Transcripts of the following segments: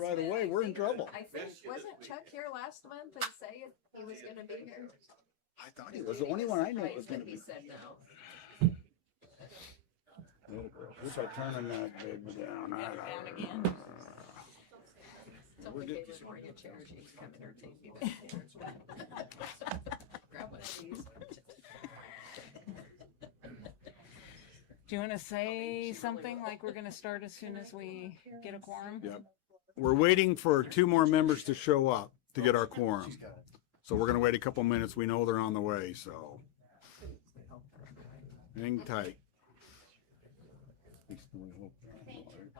right away, we're in trouble. I think, wasn't Chuck here last month and say he was gonna be here? I thought he was the only one I knew was gonna He be. said no. We'll try turning that baby down. Down again. It's only David more your chair, she can come entertain me back there. Grab one of these. Do you want to say something like we're going to start as soon as we get a quorum? Yep. We're waiting for 2 more members to show up to get our quorum. So we're going to wait a couple minutes. We know they're on the way, so hang tight.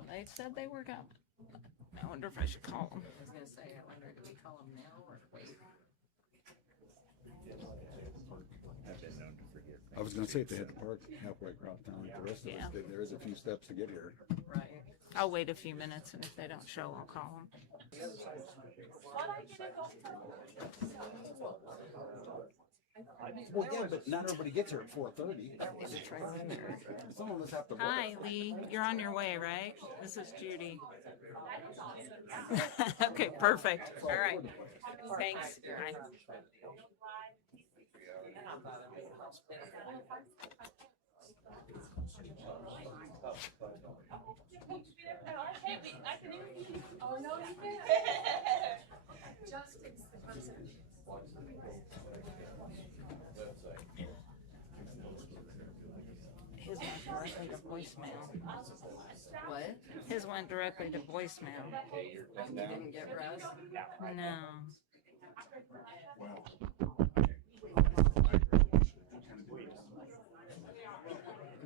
They said they were coming. I wonder if I should call them. I was gonna say, I wonder, do we call them now or wait? I was going to say if they had to park halfway across town like the rest of us did, there is a few steps to get here. Right. I'll wait a few minutes, and if they don't show, I'll call them. Well, yeah, but not everybody gets here at 4:30. Some of us have to work. Hi, Lee. You're on your way, right? This is Judy. Okay, perfect. All right. Thanks. Bye. His went directly to voicemail. What? His went directly to voicemail. You didn't get Russ? No.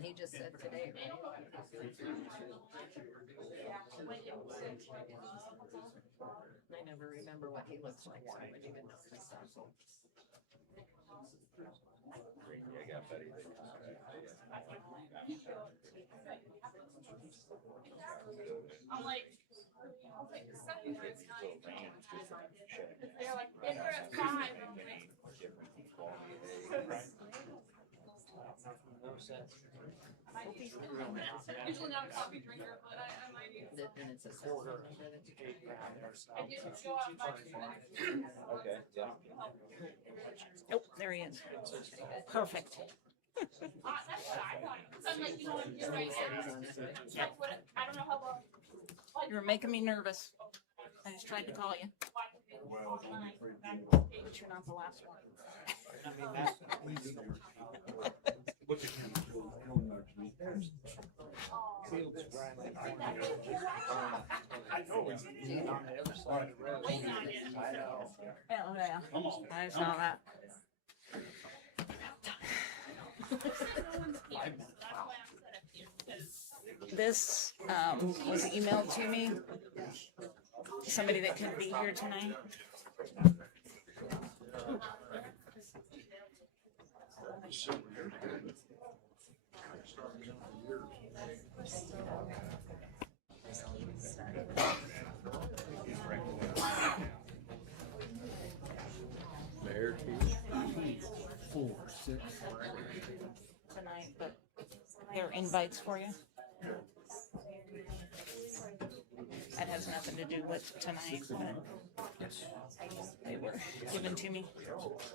He just said today, right? I never remember what he looks like, so I wouldn't even know myself. I'm like, they're like, if we're at 5, I'm like, usually not a coffee drinker, but I might need some. And it's a quarter. I did go out by 2 minutes. Okay, yeah. Oh, there he is. Perfect. That's what I thought. So I'm like, you know what, you're right now. That's what, I don't know how long. You're making me nervous. I just tried to call you. But you're not the last one. Yeah, I saw that. This was emailed to me. Somebody that could be here tonight. There, 4, 6. Tonight, but they're invites for you. That has nothing to do with tonight, but they were given to me.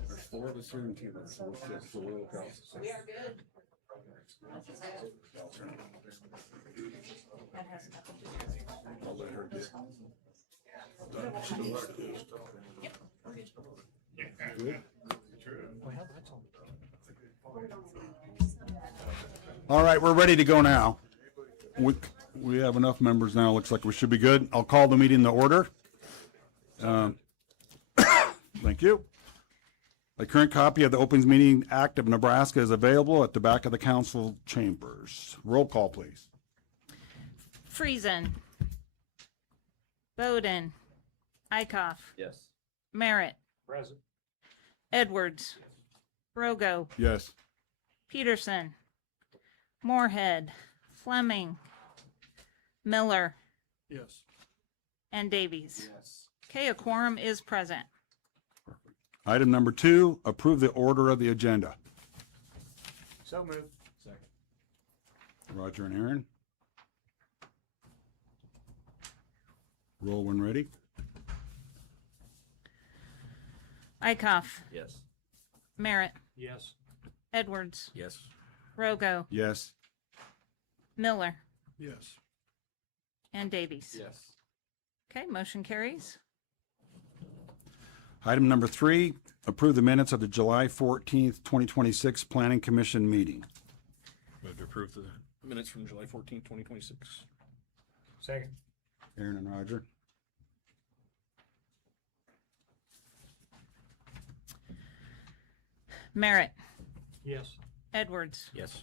There's 4 of us here and 2 of us. 4, 6, so we're across. We are good. That has nothing to do I'll let her get. Good. All right, we're ready to go now. We have enough members now. Looks like we should be good. I'll call the meeting to order. Thank you. A current copy of the Opens Meeting Act of Nebraska is available at the back of the council chambers. Roll call, please. Friesen. Bowden. Eichhoff. Yes. Merritt. Present. Edwards. Brogo. Yes. Peterson. Moorhead. Fleming. Miller. Yes. And Davies. Yes. Okay, a quorum is present. Item number 2, approve the order of the agenda. So moved. Second. Roger and Aaron. Roll when ready. Eichhoff, Yes. Merritt, Yes. Edwards, Yes. Rogo, Yes. Miller, Yes. and Davies. Yes. Okay, motion carries. Item number 3, approve the minutes of the July 14th, 2026 Planning Commission meeting. Move to approve the minutes from July 14th, 2026. Second. Aaron and Roger. Merritt, Yes. Edwards, Yes.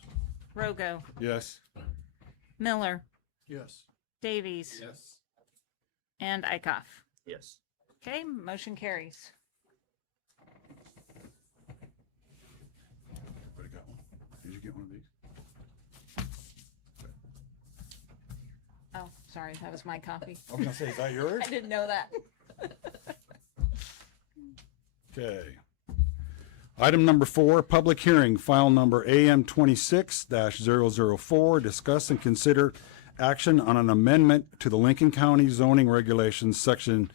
Rogo, Yes. Miller, Yes. Davies, Yes. and Eichhoff. Yes. Okay, motion carries. Everybody got one? Did you get one of these? Oh, sorry, that was my copy. I was gonna say, is that yours? I didn't know that. Okay. Item number 4, public hearing, file number AM 26-004, discuss and consider action on an amendment to the Lincoln County zoning regulations, section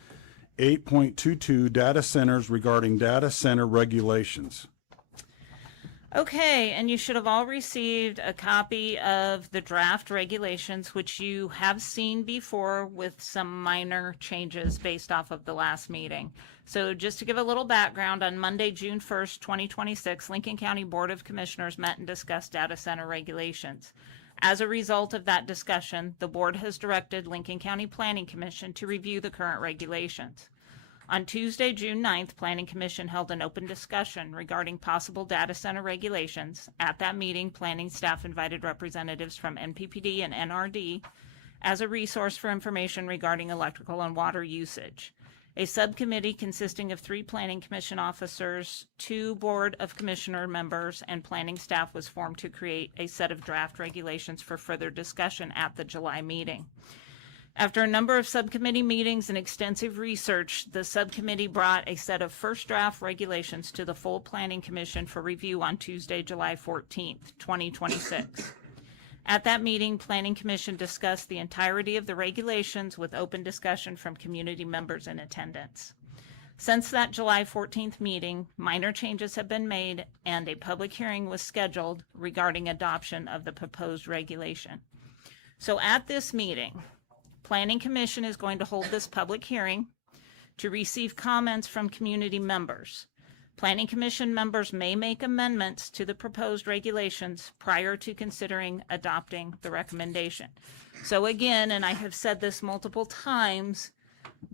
8.22, data centers regarding data center regulations. Okay, and you should have all received a copy of the draft regulations, which you have seen before with some minor changes based off of the last meeting. So just to give a little background, on Monday, June 1st, 2026, Lincoln County Board of Commissioners met and discussed data center regulations. As a result of that discussion, the board has directed Lincoln County Planning Commission to review the current regulations. On Tuesday, June 9th, Planning Commission held an open discussion regarding possible data center regulations. At that meeting, planning staff invited representatives from NPPD and NRD as a resource for information regarding electrical and water usage. A subcommittee consisting of 3 Planning Commission officers, 2 Board of Commissioner members, and planning staff was formed to create a set of draft regulations for further discussion at the July meeting. After a number of subcommittee meetings and extensive research, the subcommittee brought a set of first draft regulations to the full Planning Commission for review on Tuesday, July 14th, 2026. At that meeting, Planning Commission discussed the entirety of the regulations with open discussion from community members in attendance. Since that July 14th meeting, minor changes have been made and a public hearing was scheduled regarding adoption of the proposed regulation. So at this meeting, Planning Commission is going to hold this public hearing to receive comments from community members. Planning Commission members may make amendments to the proposed regulations prior to considering adopting the recommendation. So again, and I have said this multiple times,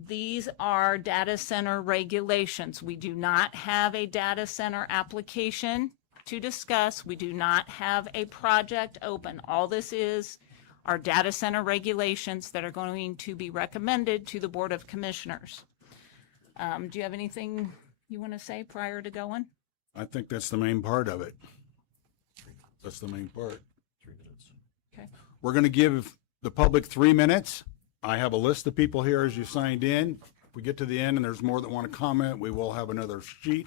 these are data center regulations. We do not have a data center application to discuss. We do not have a project open. All this is are data center regulations that are going to be recommended to the Board of Commissioners. Do you have anything you want to say prior to going? I think that's the main part of it. That's the main part. 3 minutes. Okay. We're going to give the public 3 minutes. I have a list of people here as you signed in. If we get to the end and there's more that want to comment, we will have another sheet.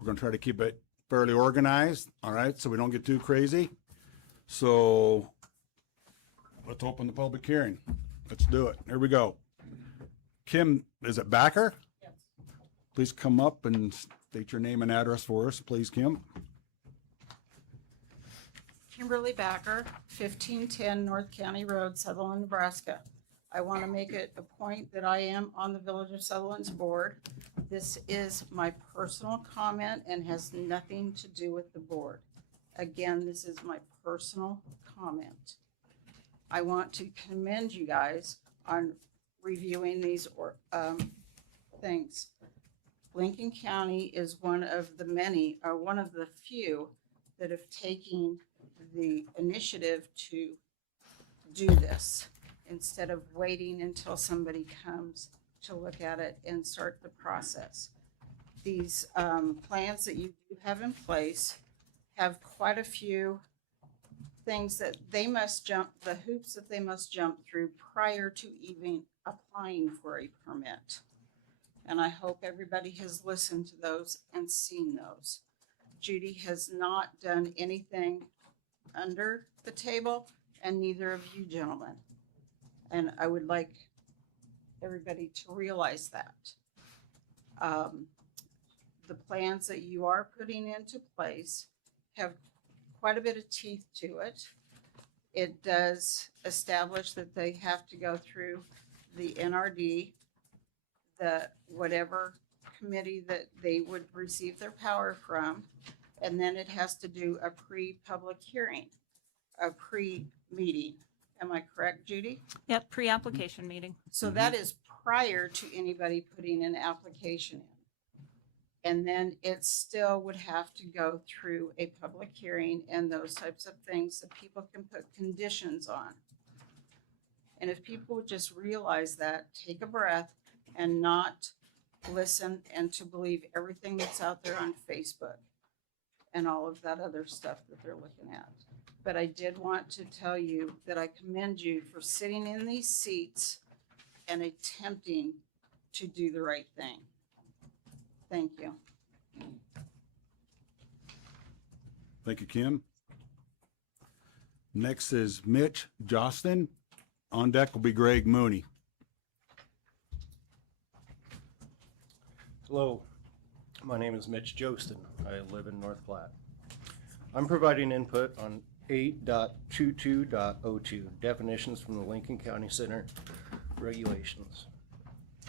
We're going to try to keep it fairly organized, all right, so we don't get too crazy. So let's open the public hearing. Let's do it. Here we go. Kim, is it Backer? Yes. Please come up and state your name and address for us, please, Kim. Kimberly Backer, 1510 North County Road, Sutherland, Nebraska. I want to make it a point that I am on the Village of Sutherland's board. This is my personal comment and has nothing to do with the board. Again, this is my personal comment. I want to commend you guys on reviewing these things. Lincoln County is one of the many, or one of the few, that have taken the initiative to do this instead of waiting until somebody comes to look at it and start the process. These plans that you have in place have quite a few things that they must jump, the hoops that they must jump through prior to even applying for a permit. And I hope everybody has listened to those and seen those. Judy has not done anything under the table, and neither of you gentlemen. And I would like everybody to realize that. The plans that you are putting into place have quite a bit of teeth to it. It does establish that they have to go through the NRD, the whatever committee that they would receive their power from, and then it has to do a pre-public hearing, a pre-meeting. Am I correct, Judy? Yep, pre-application meeting. So that is prior to anybody putting an application in. And then it still would have to go through a public hearing and those types of things that people can put conditions on. And if people would just realize that, take a breath and not listen and to believe everything that's out there on Facebook and all of that other stuff that they're looking at. But I did want to tell you that I commend you for sitting in these seats and attempting to do the right thing. Thank you. Thank you, Kim. Next is Mitch Jostin. On deck will be Greg Mooney. Hello, my name is Mitch Jostin. I live in North Platte. I'm providing input on 8.22.02, definitions from the Lincoln County Center regulations.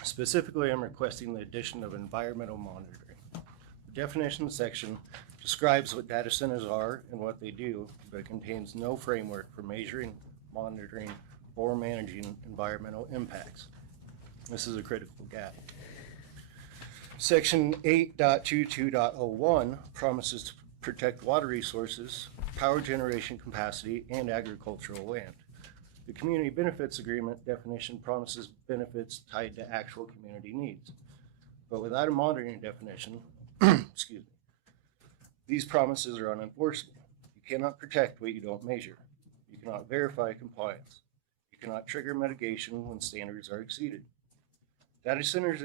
Specifically, I'm requesting the addition of environmental monitoring. The definition section describes what data centers are and what they do, but contains no framework for measuring, monitoring, or managing environmental impacts. This is a critical gap. Section 8.22.01 promises to protect water resources, power generation capacity, and agricultural land. The Community Benefits Agreement definition promises benefits tied to actual community needs. But without a monitoring definition, excuse me, these promises are unenforceable. You cannot protect what you don't measure. You cannot verify compliance. You cannot trigger mitigation when standards are exceeded. Data centers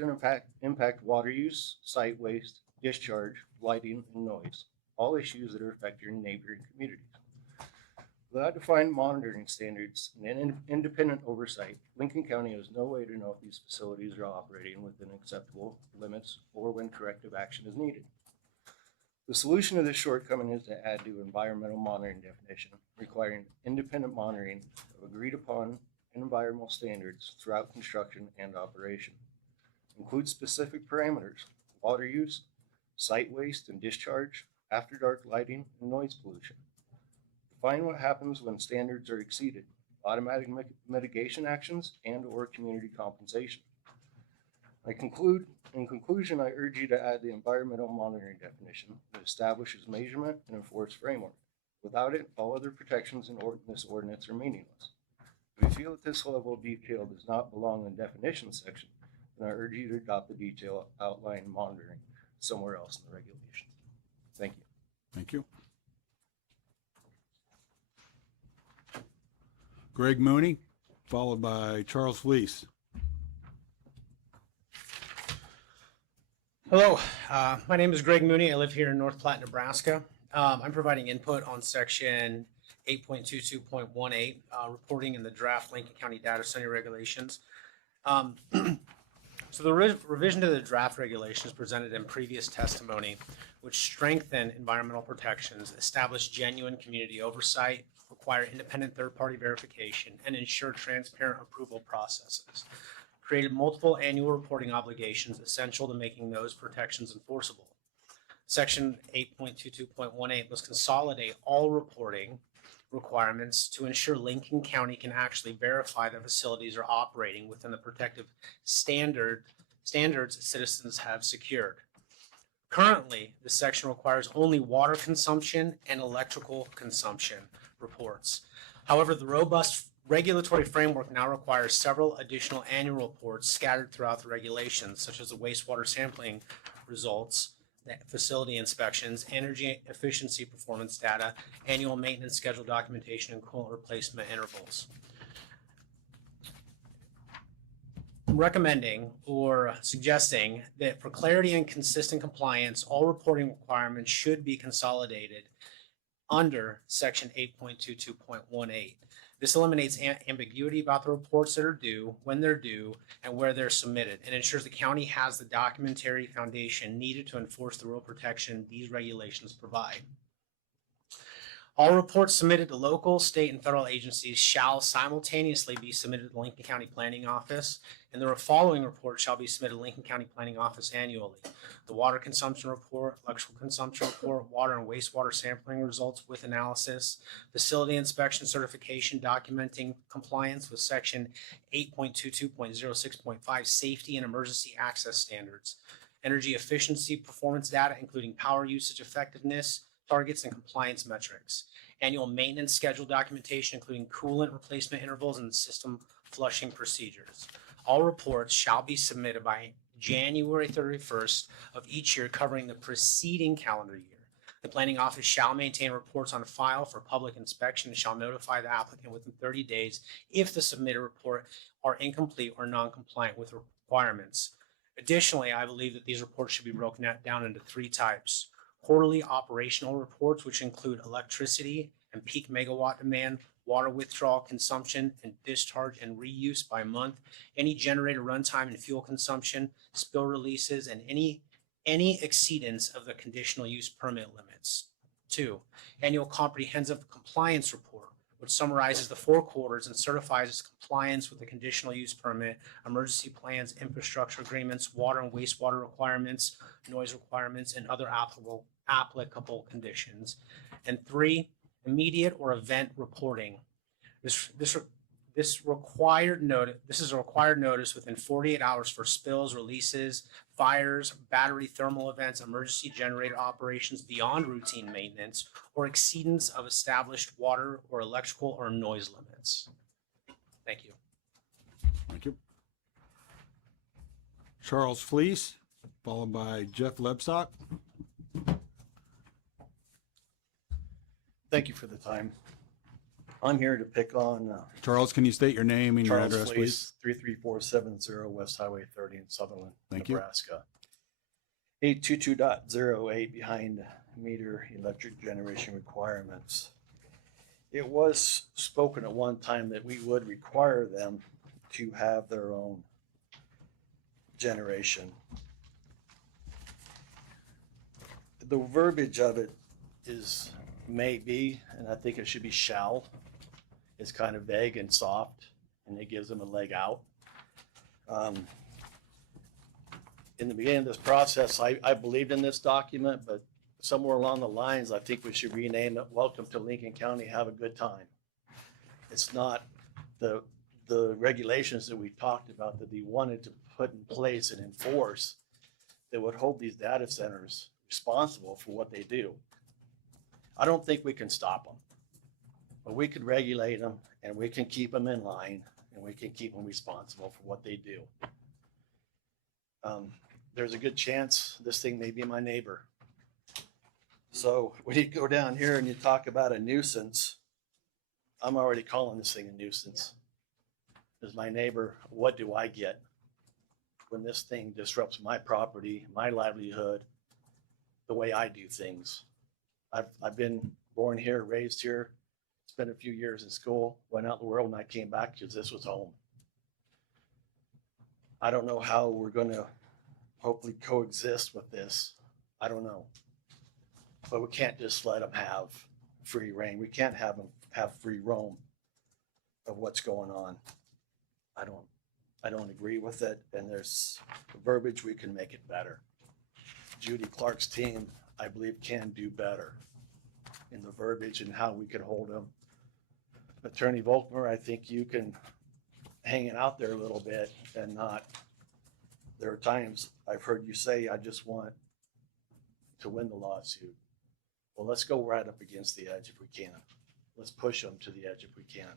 impact water use, site waste, discharge, lighting, and noise, all issues that affect your neighboring communities. Without defined monitoring standards and independent oversight, Lincoln County has no way to know if these facilities are operating within acceptable limits or when corrective action is needed. The solution to this shortcoming is to add to environmental monitoring definition, requiring independent monitoring of agreed upon environmental standards throughout construction and operation. Include specific parameters, water use, site waste and discharge, after dark lighting, and noise pollution. Define what happens when standards are exceeded, automatic mitigation actions, and or community compensation. In conclusion, I urge you to add the environmental monitoring definition that establishes measurement and enforced framework. Without it, all other protections in this ordinance are meaningless. If you feel that this level of detail does not belong in the definition section, then I urge you to adopt the detail outline monitoring somewhere else in the regulations. Thank you. Thank you. Greg Mooney, followed by Charles Fleece. Hello, my name is Greg Mooney. I live here in North Platte, Nebraska. I'm providing input on section 8.22.18, reporting in the draft Lincoln County Data Center regulations. So the revision to the draft regulations presented in previous testimony, which strengthen environmental protections, establish genuine community oversight, require independent third-party verification, and ensure transparent approval processes, created multiple annual reporting obligations essential to making those protections enforceable. Section 8.22.18 was consolidate all reporting requirements to ensure Lincoln County can actually verify that facilities are operating within the protective standards citizens have secured. Currently, this section requires only water consumption and electrical consumption reports. However, the robust regulatory framework now requires several additional annual reports scattered throughout the regulations, such as the wastewater sampling results, facility inspections, energy efficiency performance data, annual maintenance schedule documentation, and coolant replacement intervals. I'm recommending or suggesting that for clarity and consistent compliance, all reporting requirements should be consolidated under section 8.22.18. This eliminates ambiguity about the reports that are due, when they're due, and where they're submitted, and ensures the county has the documentary foundation needed to enforce the rural protection these regulations provide. All reports submitted to local, state, and federal agencies shall simultaneously be submitted to the Lincoln County Planning Office, and the following reports shall be submitted to Lincoln County Planning Office annually. The water consumption report, electrical consumption report, water and wastewater sampling results with analysis, facility inspection certification documenting compliance with section 8.22.06.5 safety and emergency access standards, energy efficiency performance data, including power usage effectiveness, targets, and compliance metrics. Annual maintenance schedule documentation, including coolant replacement intervals and system flushing procedures. All reports shall be submitted by January 31st of each year covering the preceding calendar year. The planning office shall maintain reports on file for public inspection and shall notify the applicant within 30 days if the submitted report are incomplete or non-compliant with requirements. Additionally, I believe that these reports should be broken down into 3 types. Quarterly operational reports, which include electricity and peak megawatt demand, water withdrawal, consumption and discharge and reuse by month, any generator runtime and fuel consumption, spill releases, and any exceedance of the conditional use permit limits. 2, annual comprehensive compliance report, which summarizes the 4 quarters and certifies compliance with the conditional use permit, emergency plans, infrastructure agreements, water and wastewater requirements, noise requirements, and other applicable conditions. And 3, immediate or event reporting. This is a required notice within 48 hours for spills, releases, fires, battery thermal events, emergency generator operations beyond routine maintenance, or exceedance of established water or electrical or noise limits. Thank you. Thank you. Charles Fleece, followed by Jeff Lebstock. Thank you for the time. I'm here to pick on Charles, can you state your name and your Charles address, please? Fleece, 33470 West Highway 30 in Sutherland, Thank you. Nebraska. 822.08 behind meter electric generation requirements. It was spoken at one time that we would require them to have their own generation. The verbiage of it is may be, and I think it should be shall. It's kind of vague and soft, and it gives them a leg out. In the beginning of this process, I believed in this document, but somewhere along the lines, I think we should rename it Welcome to Lincoln County, Have a Good Time. It's not the regulations that we talked about that they wanted to put in place and enforce that would hold these data centers responsible for what they do. I don't think we can stop them, but we can regulate them and we can keep them in line and we can keep them responsible for what they do. There's a good chance this thing may be my neighbor. So when you go down here and you talk about a nuisance, I'm already calling this thing a nuisance. As my neighbor, what do I get when this thing disrupts my property, my livelihood, the way I do things? I've been born here, raised here, spent a few years in school, went out in the world, and I came back because this was home. I don't know how we're going to hopefully coexist with this. I don't know. But we can't just let them have free reign. We can't have them have free roam of what's going on. I don't agree with it, and there's verbiage we can make it better. Judy Clark's team, I believe, can do better in the verbiage and how we can hold them. Attorney Volkmer, I think you can hang it out there a little bit and not. There are times I've heard you say, I just want to win the lawsuit. Well, let's go right up against the edge if we can. Let's push them to the edge if we can.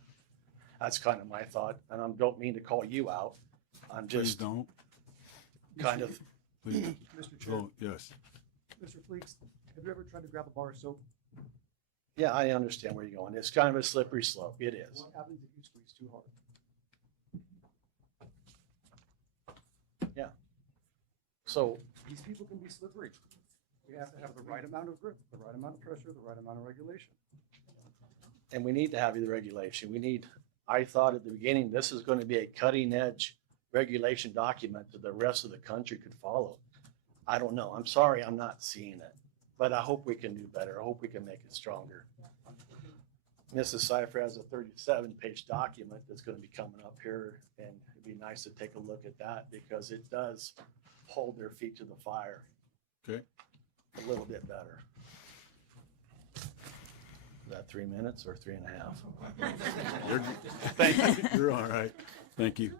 That's kind of my thought, and I don't mean to call you out. I'm Please just don't. kind of. Please. Mr. Chair, Oh, yes. Mr. Fleeks, have you ever tried to grab a bar of soap? Yeah, I understand where you're going. It's kind of a slippery slope. It is. What happens if you squeeze too hard? So These people can be slippery. We have to have the right amount of grip, the right amount of pressure, the right amount of regulation. and we need to have the regulation. I thought at the beginning, this is going to be a cutting edge regulation document that the rest of the country could follow. I don't know. I'm sorry, I'm not seeing it, but I hope we can do better. I hope we can make it stronger. Mrs. Cipher has a 37-page document that's going to be coming up here, and it'd be nice to take a look at that because it does hold their feet to the fire. Okay. A little bit better. Is that 3 minutes or 3.5? Thank you. You're all right. Thank you.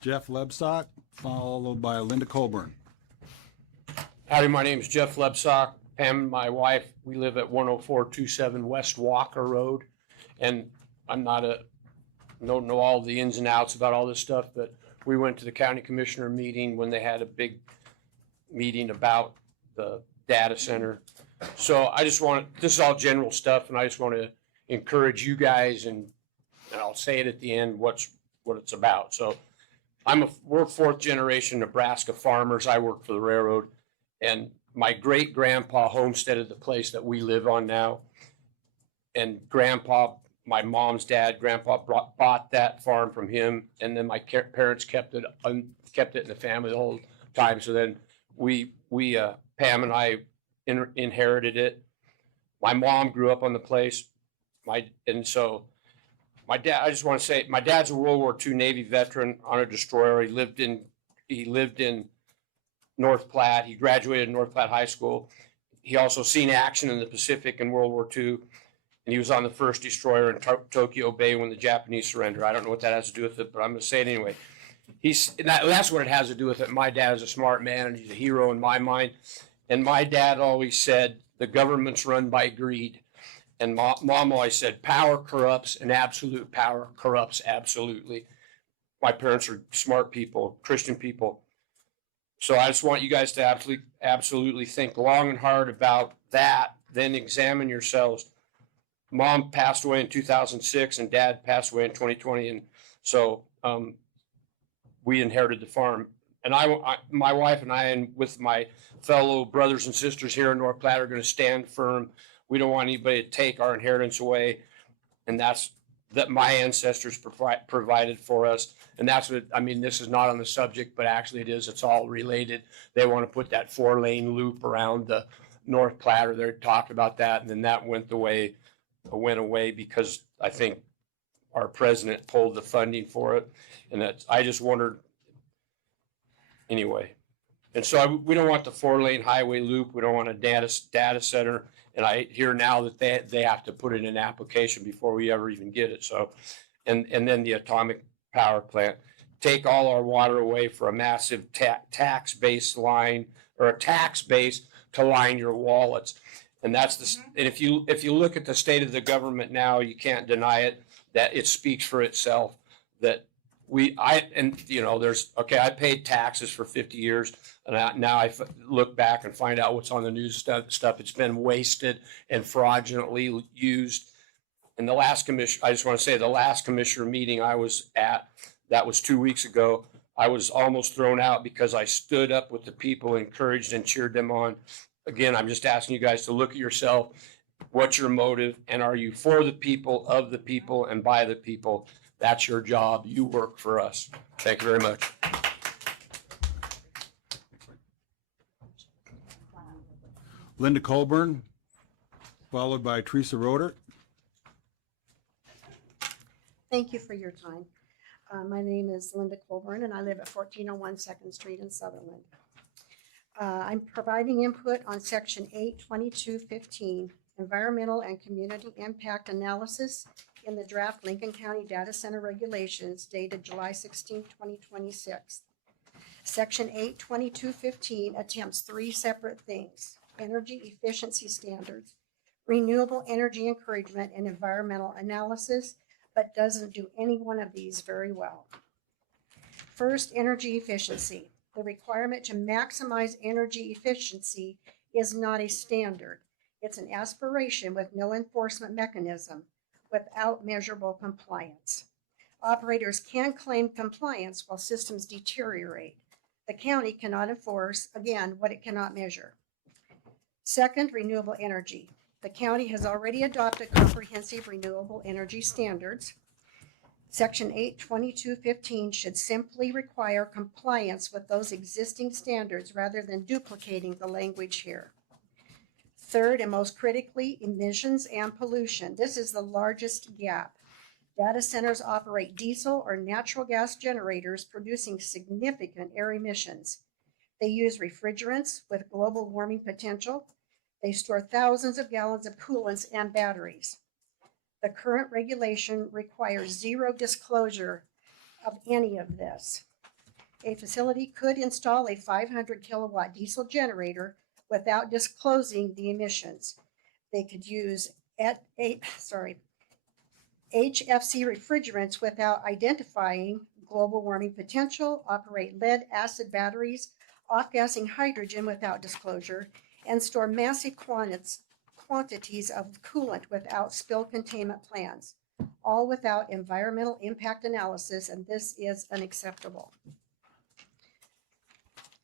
Jeff Lebstock, followed by Linda Colburn. Howdy, my name is Jeff Lebsock. Pam and my wife, we live at 10427 West Walker Road. And I'm don't know all the ins and outs about all this stuff, but we went to the county commissioner meeting when they had a big meeting about the data center. So this is all general stuff, and I just want to encourage you guys, and I'll say it at the end, what it's about. So we're fourth generation Nebraska farmers. I work for the railroad, and my great grandpa homesteaded the place that we live on now. And grandpa, my mom's dad, grandpa bought that farm from him, and then my parents kept it in the family the whole time. So then we Pam and I inherited it. My mom grew up on the place. My dad, I just want to say, my dad's a World War II Navy veteran on a destroyer. He lived in North Platte. He graduated North Platte High School. He also seen action in the Pacific in World War II, and he was on the first destroyer in Tokyo Bay when the Japanese surrendered. I don't know what that has to do with it, but I'm going to say it anyway. That's what it has to do with it. My dad is a smart man, and he's a hero in my mind. And my dad always said, the government's run by greed. And mom always said, power corrupts, and absolute power corrupts absolutely. My parents are smart people, Christian people. So I just want you guys to absolutely think long and hard about that, then examine yourselves. Mom passed away in 2006 and dad passed away in 2020. And so we inherited the farm. And my wife and I, and with my fellow brothers and sisters here in North Platte, are going to stand firm. We don't want anybody to take our inheritance away. And that's that my ancestors provided for us. And that's what, I mean, this is not on the subject, but actually it is. It's all related. They want to put that 4-lane loop around the North Platte, or they talked about that. And then that went away because I think our president pulled the funding for it. And I just wondered, anyway. And so we don't want the 4-lane highway loop. We don't want a data center. And I hear now that they have to put it in an application before we ever even get it. So, and then the atomic power plant, take all our water away for a massive tax base line, or a tax base to line your wallets. And that's and if you look at the state of the government now, you can't deny it, that it speaks for itself. That I paid taxes for 50 years, and now I look back and find out what's on the news stuff. It's been wasted and fraudulently used. And the last commission, I just want to say, the last commissioner meeting I was at, that was 2 weeks ago, I was almost thrown out because I stood up with the people, encouraged and cheered them on. Again, I'm just asking you guys to look at yourself. What's your motive? And are you for the people, of the people, and by the people? That's your job. You work for us. Thank you very much. Linda Colburn, followed by Teresa Roeder. Thank you for your time. My name is Linda Colburn, and I live at 1401 2nd Street in Sutherland. I'm providing input on Section 82215, Environmental and Community Impact Analysis in the draft Lincoln County Data Center Regulations dated July 16, 2026. Section 82215 attempts 3 separate things: energy efficiency standards, renewable energy encouragement, and environmental analysis, but doesn't do any one of these very well. First, energy efficiency. The requirement to maximize energy efficiency is not a standard. It's an aspiration with no enforcement mechanism, without measurable compliance. Operators can claim compliance while systems deteriorate. The county cannot enforce, again, what it cannot measure. Second, renewable energy. The county has already adopted comprehensive renewable energy standards. Section 82215 should simply require compliance with those existing standards rather than duplicating the language here. Third, and most critically, emissions and pollution. This is the largest gap. Data centers operate diesel or natural gas generators, producing significant air emissions. They use refrigerants with global warming potential. They store thousands of gallons of coolants and batteries. The current regulation requires zero disclosure of any of this. A facility could install a 500 kilowatt diesel generator without disclosing the emissions. They could use HFC refrigerants without identifying global warming potential, operate lead acid batteries, off-gassing hydrogen without disclosure, and store massive quantities of coolant without spill containment plans, all without environmental impact analysis, and this is unacceptable.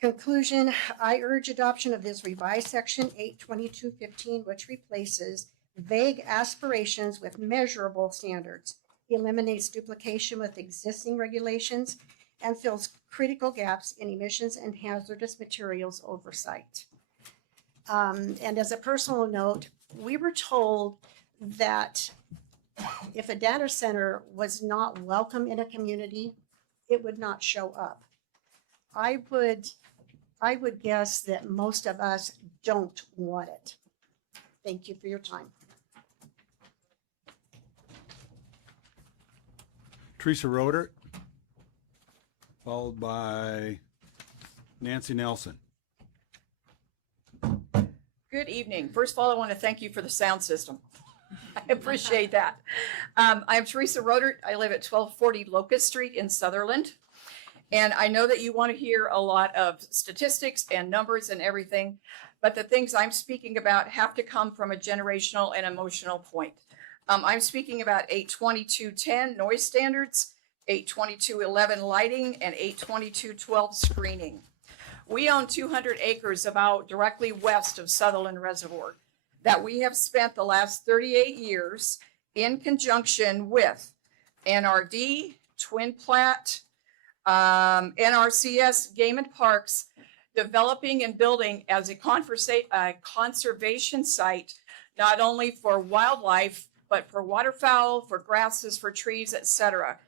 Conclusion, I urge adoption of this revised section 82215, which replaces vague aspirations with measurable standards, eliminates duplication with existing regulations, and fills critical gaps in emissions and hazardous materials oversight. And as a personal note, we were told that if a data center was not welcome in a community, it would not show up. I would guess that most of us don't want it. Thank you for your time. Teresa Roeder, followed by Nancy Nelson. Good evening. First of all, I want to thank you for the sound system. I appreciate that. I'm Teresa Roeder. I live at 1240 Locust Street in Sutherland. And I know that you want to hear a lot of statistics and numbers and everything, but the things I'm speaking about have to come from a generational and emotional point. I'm speaking about 82210 noise standards, 82211 lighting, and 82212 screening. We own 200 acres about directly west of Sutherland Reservoir that we have spent the last 38 years in conjunction with NRD, Twin Plat, NRCS, Game and Parks, developing and building as a conservation site, not only for wildlife, but for waterfowl, for grasses, for trees, etc.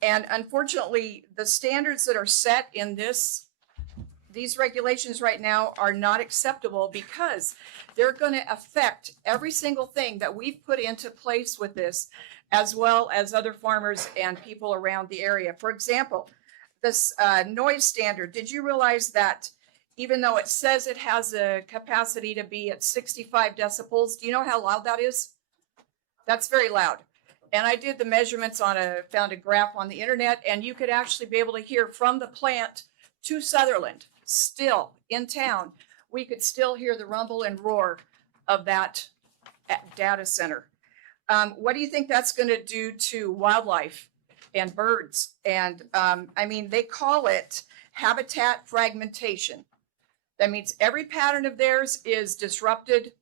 And unfortunately, the standards that are set in these regulations right now are not acceptable because they're going to affect every single thing that we've put into place with this, as well as other farmers and people around the area. For example, this noise standard, did you realize that even though it says it has a capacity to be at 65 decibels, do you know how loud that is? That's very loud. And I did the measurements found a graph on the internet, and you could actually be able to hear from the plant to Sutherland, still in town, we could still hear the rumble and roar of that data center. What do you think that's going to do to wildlife and birds? And I mean, they call it habitat fragmentation. That means every pattern of theirs is disrupted,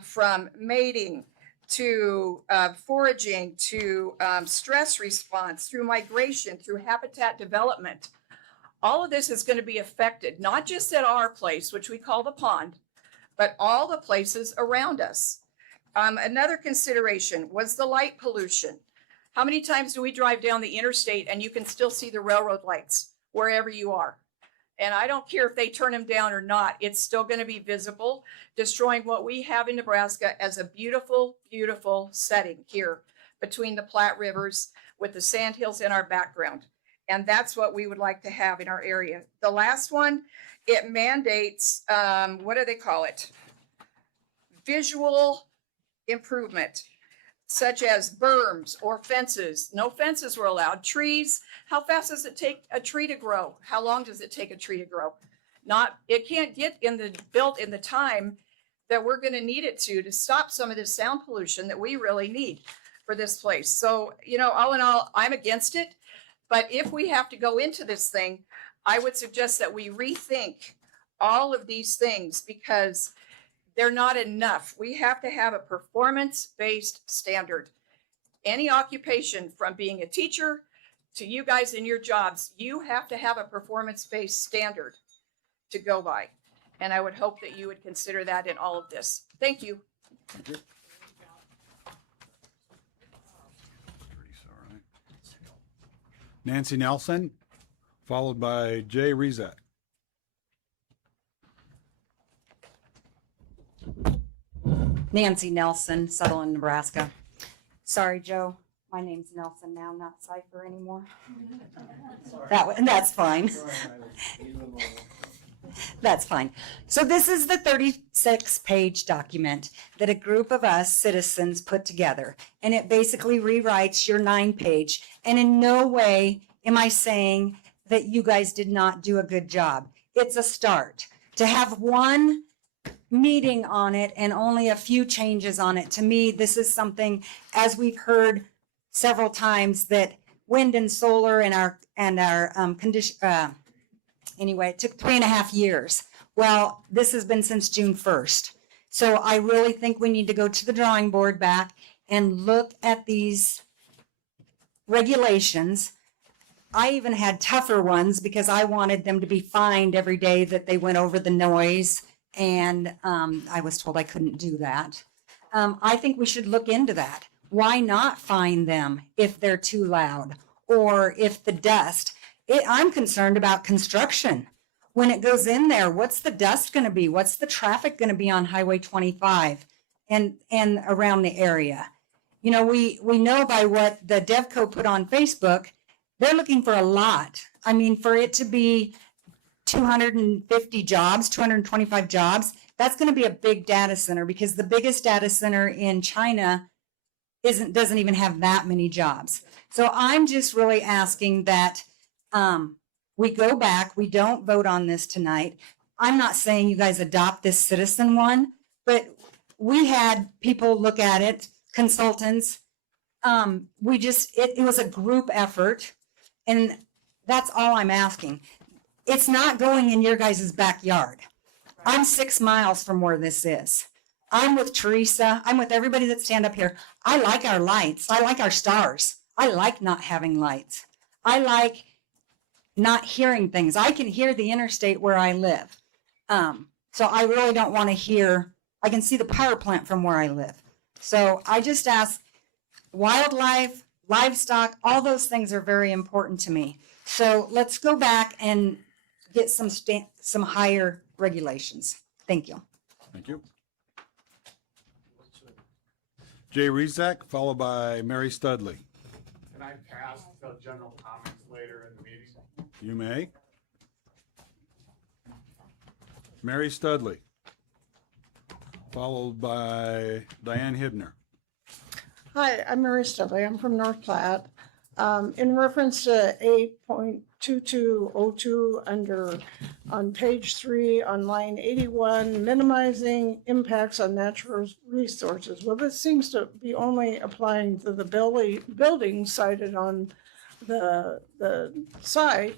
from mating to foraging to stress response, through migration, through habitat development. All of this is going to be affected, not just at our place, which we call the pond, but all the places around us. Another consideration was the light pollution. How many times do we drive down the interstate and you can still see the railroad lights wherever you are? And I don't care if they turn them down or not, it's still going to be visible, destroying what we have in Nebraska as a beautiful, beautiful setting here between the Platte Rivers with the sandhills in our background. And that's what we would like to have in our area. The last one, it mandates, what do they call it? Visual improvement, such as berms or fences. No fences were allowed. Trees, how fast does it take a tree to grow? How long does it take a tree to grow? It can't get built in the time that we're going to need it to stop some of this sound pollution that we really need for this place. So, you know, all in all, I'm against it. But if we have to go into this thing, I would suggest that we rethink all of these things, because They're not enough. We have to have a performance-based standard. Any occupation, from being a teacher to you guys in your jobs, you have to have a performance-based standard to go by. And I would hope that you would consider that in all of this. Thank you. Thank you. Nancy Nelson, followed by Jay Rezak. Nancy Nelson, Sutherland, Nebraska. Sorry, Joe. My name's Nelson now, not Cipher anymore. That's fine. That's fine. So this is the 36-page document that a group of us citizens put together. And it basically rewrites your 9-page. And in no way am I saying that you guys did not do a good job. It's a start. To have one meeting on it and only a few changes on it, to me, this is something, as we've heard several times, that wind and solar and our condition, anyway, it took 3.5 years. Well, this has been since June 1st. So I really think we need to go to the drawing board back and look at these regulations. I even had tougher ones because I wanted them to be fined every day that they went over the noise. And I was told I couldn't do that. I think we should look into that. Why not fine them if they're too loud or if the dust? I'm concerned about construction. When it goes in there, what's the dust going to be? What's the traffic going to be on Highway 25 and around the area? You know, we know by what the DevCo put on Facebook, they're looking for a lot. I mean, for it to be 250 jobs, 225 jobs, that's going to be a big data center, because the biggest data center in China doesn't even have that many jobs. So I'm just really asking that we go back, we don't vote on this tonight. I'm not saying you guys adopt this citizen one, but we had people look at it, consultants. It was a group effort, and that's all I'm asking. It's not going in your guys' backyard. I'm 6 miles from where this is. I'm with Teresa. I'm with everybody that stand up here. I like our lights. I like our stars. I like not having lights. I like not hearing things. I can hear the interstate where I live. So I really don't want to hear, I can see the power plant from where I live. So I just ask, wildlife, livestock, all those things are very important to me. So let's go back and get some higher regulations. Thank you. Thank you. Jay Rezak, followed by Mary Studley. Can I pass the general comments later in the meeting? You may. Mary Studley, followed by Diane Hibner. Hi, I'm Mary Studley. I'm from North Platte. In reference to 8.2202 on page 3 on line 81, minimizing impacts on natural resources. Well, this seems to be only applying to the building cited on the site,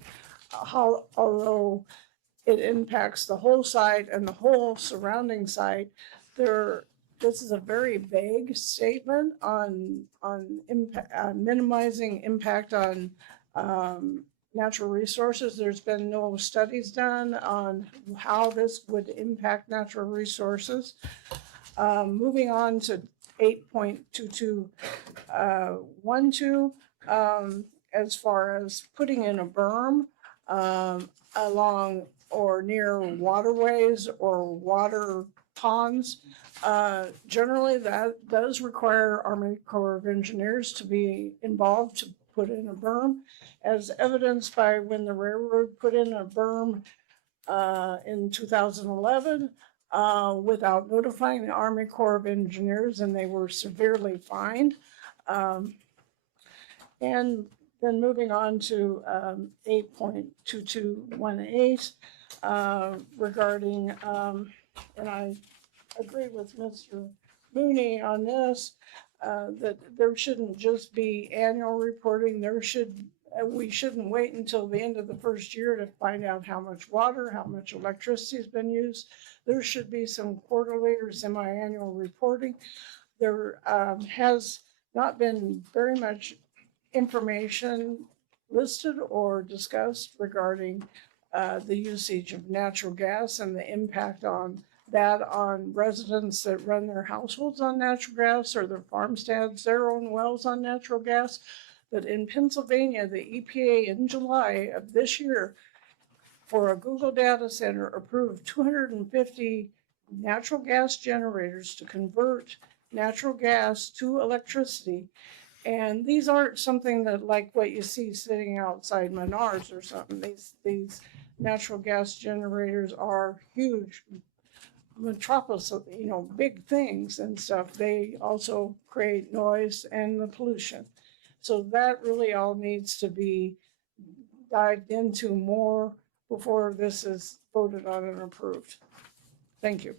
although it impacts the whole site and the whole surrounding site. This is a very vague statement on minimizing impact on natural resources. There's been no studies done on how this would impact natural resources. Moving on to 8.2212, as far as putting in a berm along or near waterways or water ponds. Generally, that does require Army Corps of Engineers to be involved to put in a berm, as evidenced by when the railroad put in a berm in 2011 without notifying the Army Corps of Engineers, and they were severely fined. And then moving on to 8.2218 regarding, and I agree with Mr. Mooney on this, that there shouldn't just be annual reporting. There should we shouldn't wait until the end of the first year to find out how much water, how much electricity has been used. There should be some quarterly or semi-annual reporting. There has not been very much information listed or discussed regarding the usage of natural gas and the impact on that on residents that run their households on natural gas or their farmsteads, their own wells on natural gas. But in Pennsylvania, the EPA in July of this year for a Google data center approved 250 natural gas generators to convert natural gas to electricity. And these aren't something that like what you see sitting outside Menards or something. These natural gas generators are huge metropolis, big things and stuff. They also create noise and the pollution. So that really all needs to be dived into more before this is voted on and approved. Thank you.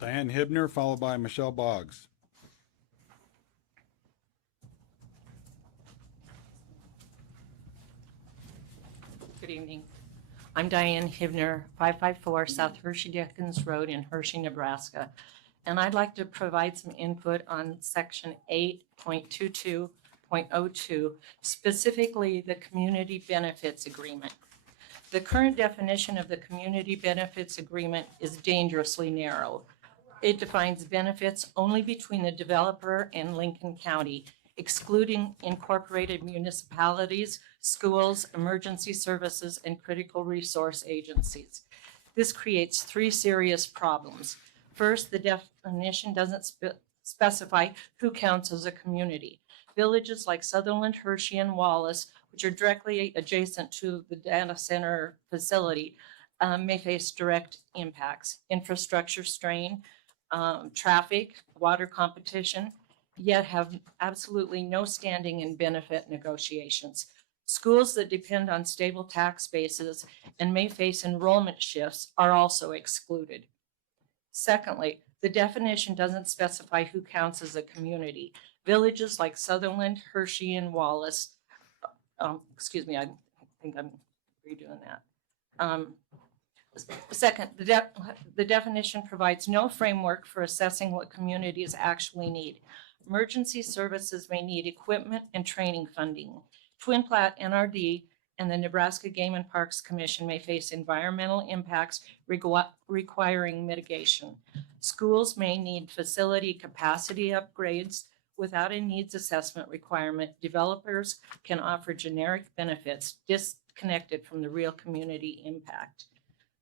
Diane Hibner, followed by Michelle Boggs. Good evening. I'm Diane Hibner, 554 South Hershey Dickens Road in Hershey, Nebraska. And I'd like to provide some input on section 8.22.02, specifically the Community Benefits Agreement. The current definition of the Community Benefits Agreement is dangerously narrow. It defines benefits only between the developer and Lincoln County, excluding incorporated municipalities, schools, emergency services, and critical resource agencies. This creates three serious problems. First, the definition doesn't specify who counts as a community. Villages like Sutherland, Hershey, and Wallace, which are directly adjacent to the data center facility, may face direct impacts, infrastructure strain, traffic, water competition, yet have absolutely no standing in benefit negotiations. Schools that depend on stable tax bases and may face enrollment shifts are also excluded. Secondly, the definition doesn't specify who counts as a community. Villages like Sutherland, Hershey, and Wallace, excuse me, I think I'm redoing that. Second, the definition provides no framework for assessing what communities actually need. Emergency services may need equipment and training funding. Twin Platte NRD and the Nebraska Game and Parks Commission may face environmental impacts requiring mitigation. Schools may need facility capacity upgrades. Without a needs assessment requirement, developers can offer generic benefits disconnected from the real community impact.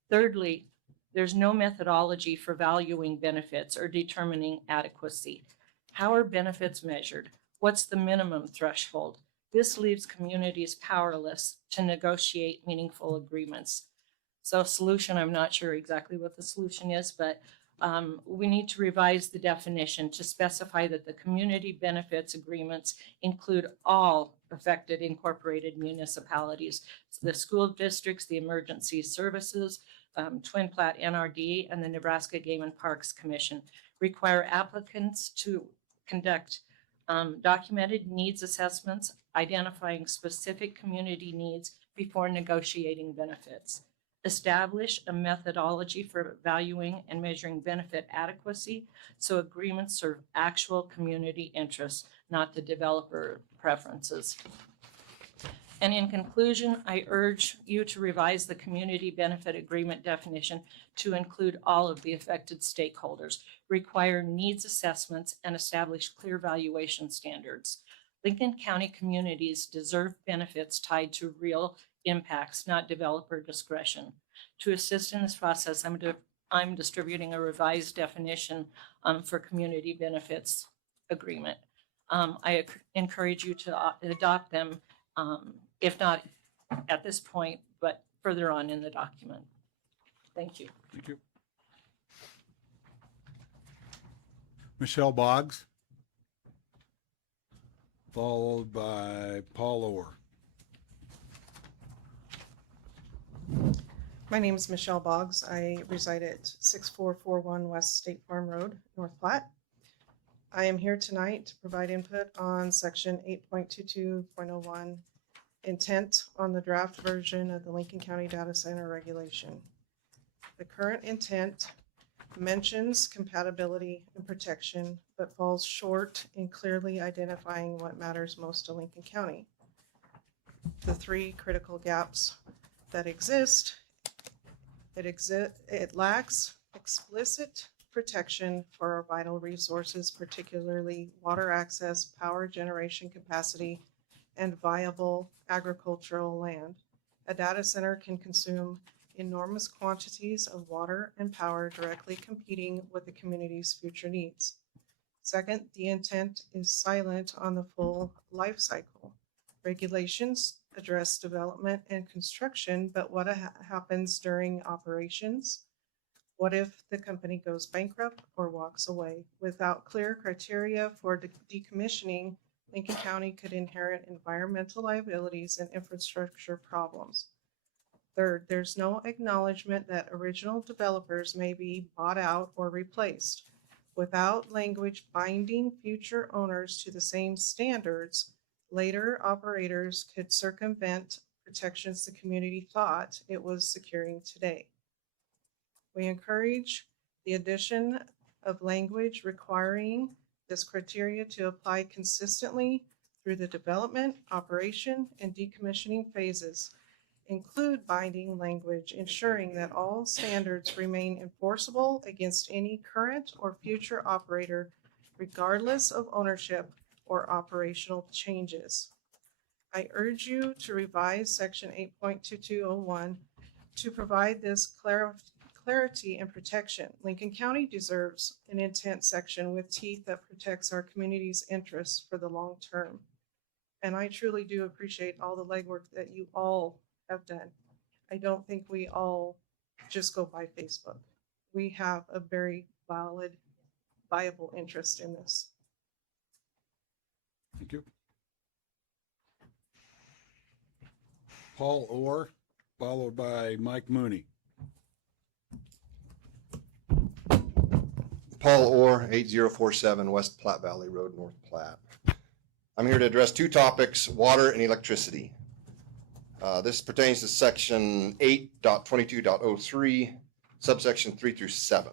Thirdly, there's no methodology for valuing benefits or determining adequacy. How are benefits measured? What's the minimum threshold? This leaves communities powerless to negotiate meaningful agreements. So solution, I'm not sure exactly what the solution is, but we need to revise the definition to specify that the community benefits agreements include all affected incorporated municipalities, so the school districts, the emergency services, Twin Platte NRD, and the Nebraska Game and Parks Commission require applicants to conduct documented needs assessments, identifying specific community needs before negotiating benefits. Establish a methodology for valuing and measuring benefit adequacy so agreements serve actual community interests, not the developer preferences. And in conclusion, I urge you to revise the community benefit agreement definition to include all of the affected stakeholders, require needs assessments, and establish clear valuation standards. Lincoln County communities deserve benefits tied to real impacts, not developer discretion. To assist in this process, I'm distributing a revised definition for community benefits agreement. I encourage you to adopt them, if not at this point, but further on in the document. Thank you. Thank you. Michelle Boggs, followed by Paul Orr. My name is Michelle Boggs. I reside at 6441 West State Farm Road, North Platte. I am here tonight to provide input on section 8.22.01, intent on the draft version of the Lincoln County Data Center Regulation. The current intent mentions compatibility and protection, but falls short in clearly identifying what matters most to Lincoln County. The three critical gaps that exist, it lacks explicit protection for our vital resources, particularly water access, power generation capacity, and viable agricultural land. A data center can consume enormous quantities of water and power, directly competing with the community's future needs. Second, the intent is silent on the full life cycle. Regulations address development and construction, but what happens during operations? What if the company goes bankrupt or walks away? Without clear criteria for decommissioning, Lincoln County could inherit environmental liabilities and infrastructure problems. Third, there's no acknowledgement that original developers may be bought out or replaced. Without language binding future owners to the same standards, later operators could circumvent protections the community thought it was securing today. We encourage the addition of language requiring this criteria to apply consistently through the development, operation, and decommissioning phases. Include binding language ensuring that all standards remain enforceable against any current or future operator, regardless of ownership or operational changes. I urge you to revise section 8.2201 to provide this clarity and protection. Lincoln County deserves an intent section with teeth that protects our community's interests for the long term. And I truly do appreciate all the legwork that you all have done. I don't think we all just go by Facebook. We have a very valid, viable interest in this. Thank you. Paul Orr, followed by Mike Mooney. Paul Orr, 8047 West Platte Valley Road, North Platte. I'm here to address two topics, water and electricity. This pertains to section 8.22.03, subsection 3 through 7.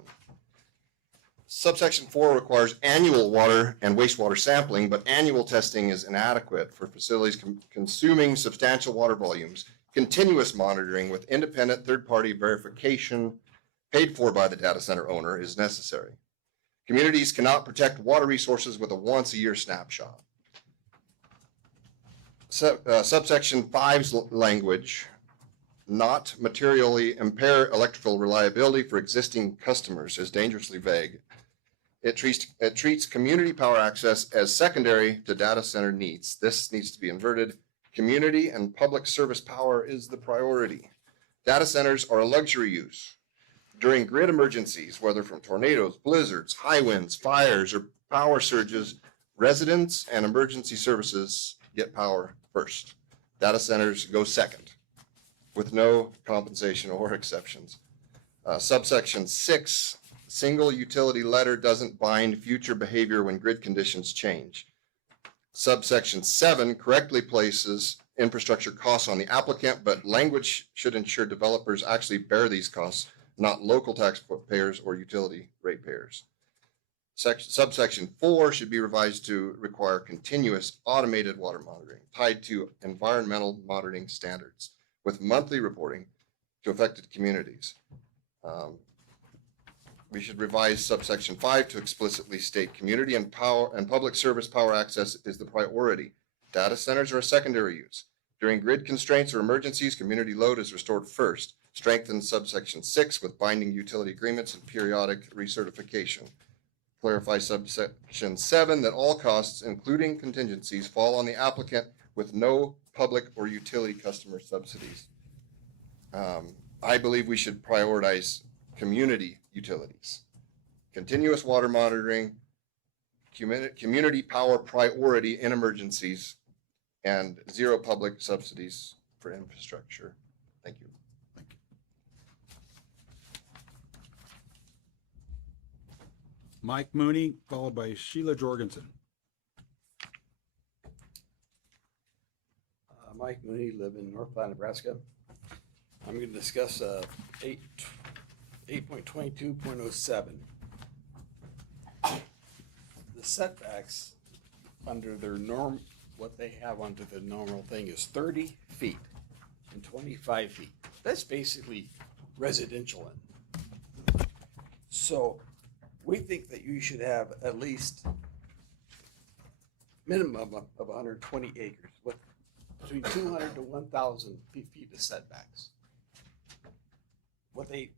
Subsection 4 requires annual water and wastewater sampling, but annual testing is inadequate for facilities consuming substantial water volumes. Continuous monitoring with independent third-party verification paid for by the data center owner is necessary. Communities cannot protect water resources with a once-a-year snapshot. Subsection 5's language, not materially impair electrical reliability for existing customers, is dangerously vague. It treats community power access as secondary to data center needs. This needs to be inverted. Community and public service power is the priority. Data centers are a luxury use. During grid emergencies, whether from tornadoes, blizzards, high winds, fires, or power surges, residents and emergency services get power first. Data centers go second, with no compensation or exceptions. Subsection 6, single utility letter doesn't bind future behavior when grid conditions change. Subsection 7 correctly places infrastructure costs on the applicant, but language should ensure developers actually bear these costs, not local taxpayers or utility ratepayers. Subsection 4 should be revised to require continuous automated water monitoring tied to environmental monitoring standards with monthly reporting to affected communities. We should revise subsection 5 to explicitly state community and power and public service power access is the priority. Data centers are a secondary use. During grid constraints or emergencies, community load is restored first. Strengthen subsection 6 with binding utility agreements and periodic recertification. Clarify subsection 7 that all costs, including contingencies, fall on the applicant with no public or utility customer subsidies. I believe we should prioritize community utilities, continuous water monitoring, community power priority in emergencies, and zero public subsidies for infrastructure. Thank you. Mike Mooney, followed by Sheila Jorgensen. Mike Mooney, live in North Platte, Nebraska. I'm going to discuss 8.22.07. The setbacks under their norm, what they have under the normal thing is 30 feet and 25 feet. That's basically residential. So we think that you should have at least minimum of 120 acres with between 200 to 1,000 feet of setbacks. The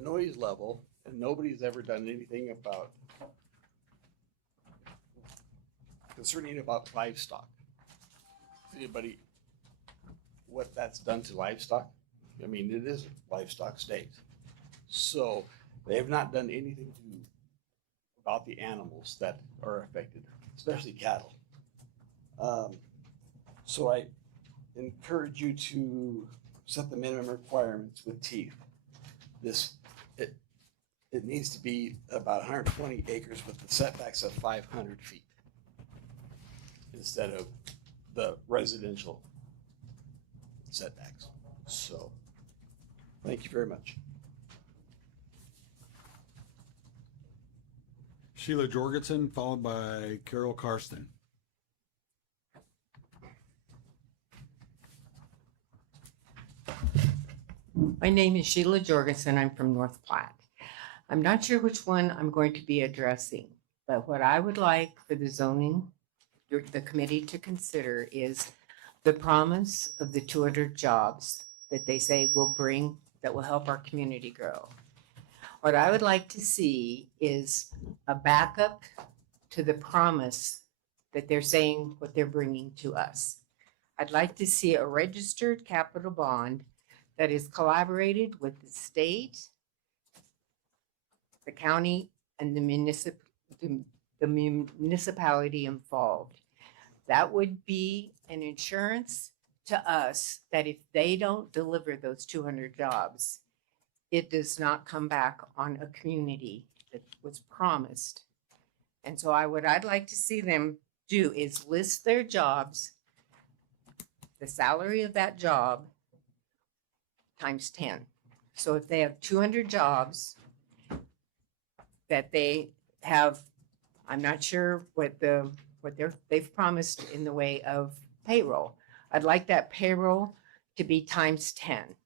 noise level, and nobody's ever done anything about concerning about livestock. Anybody, what that's done to livestock? I mean, it is a livestock state. So they have not done anything about the animals that are affected, especially cattle. So I encourage you to set the minimum requirements with teeth. It needs to be about 120 acres with the setbacks of 500 feet instead of the residential setbacks. So, thank you very much. Sheila Jorgensen, followed by Carol Karsten. My name is Sheila Jorgensen. I'm from North Platte. I'm not sure which one I'm going to be addressing, but what I would like for the the committee to consider is the promise of the 200 jobs that they say will bring, that will help our community grow. What I would like to see is a backup to the promise that they're saying what they're bringing to us. I'd like to see a registered capital bond that is collaborated with the state, the county, and the municipality involved. That would be an insurance to us that if they don't deliver those 200 jobs, it does not come back on a community that was promised. And so what I'd like to see them do is list their jobs, the salary of that job times 10. So if they have 200 jobs that they have, I'm not sure what they've promised in the way of payroll. I'd like that payroll to be times 10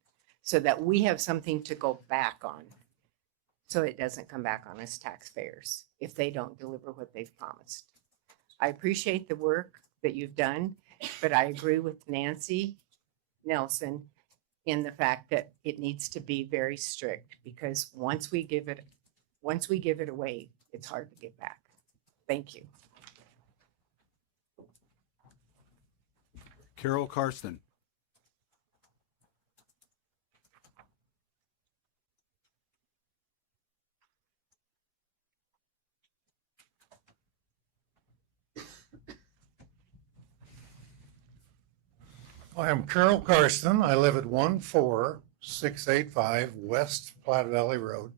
so that we have something to go back on. So it doesn't come back on us taxpayers if they don't deliver what they've promised. I appreciate the work that you've done, but I agree with Nancy Nelson in the fact that it needs to be very strict, because once we give it away, it's hard to get back. Thank you. Carol Karsten. I am Carol Karsten. I live at 14685 West Platte Valley Road.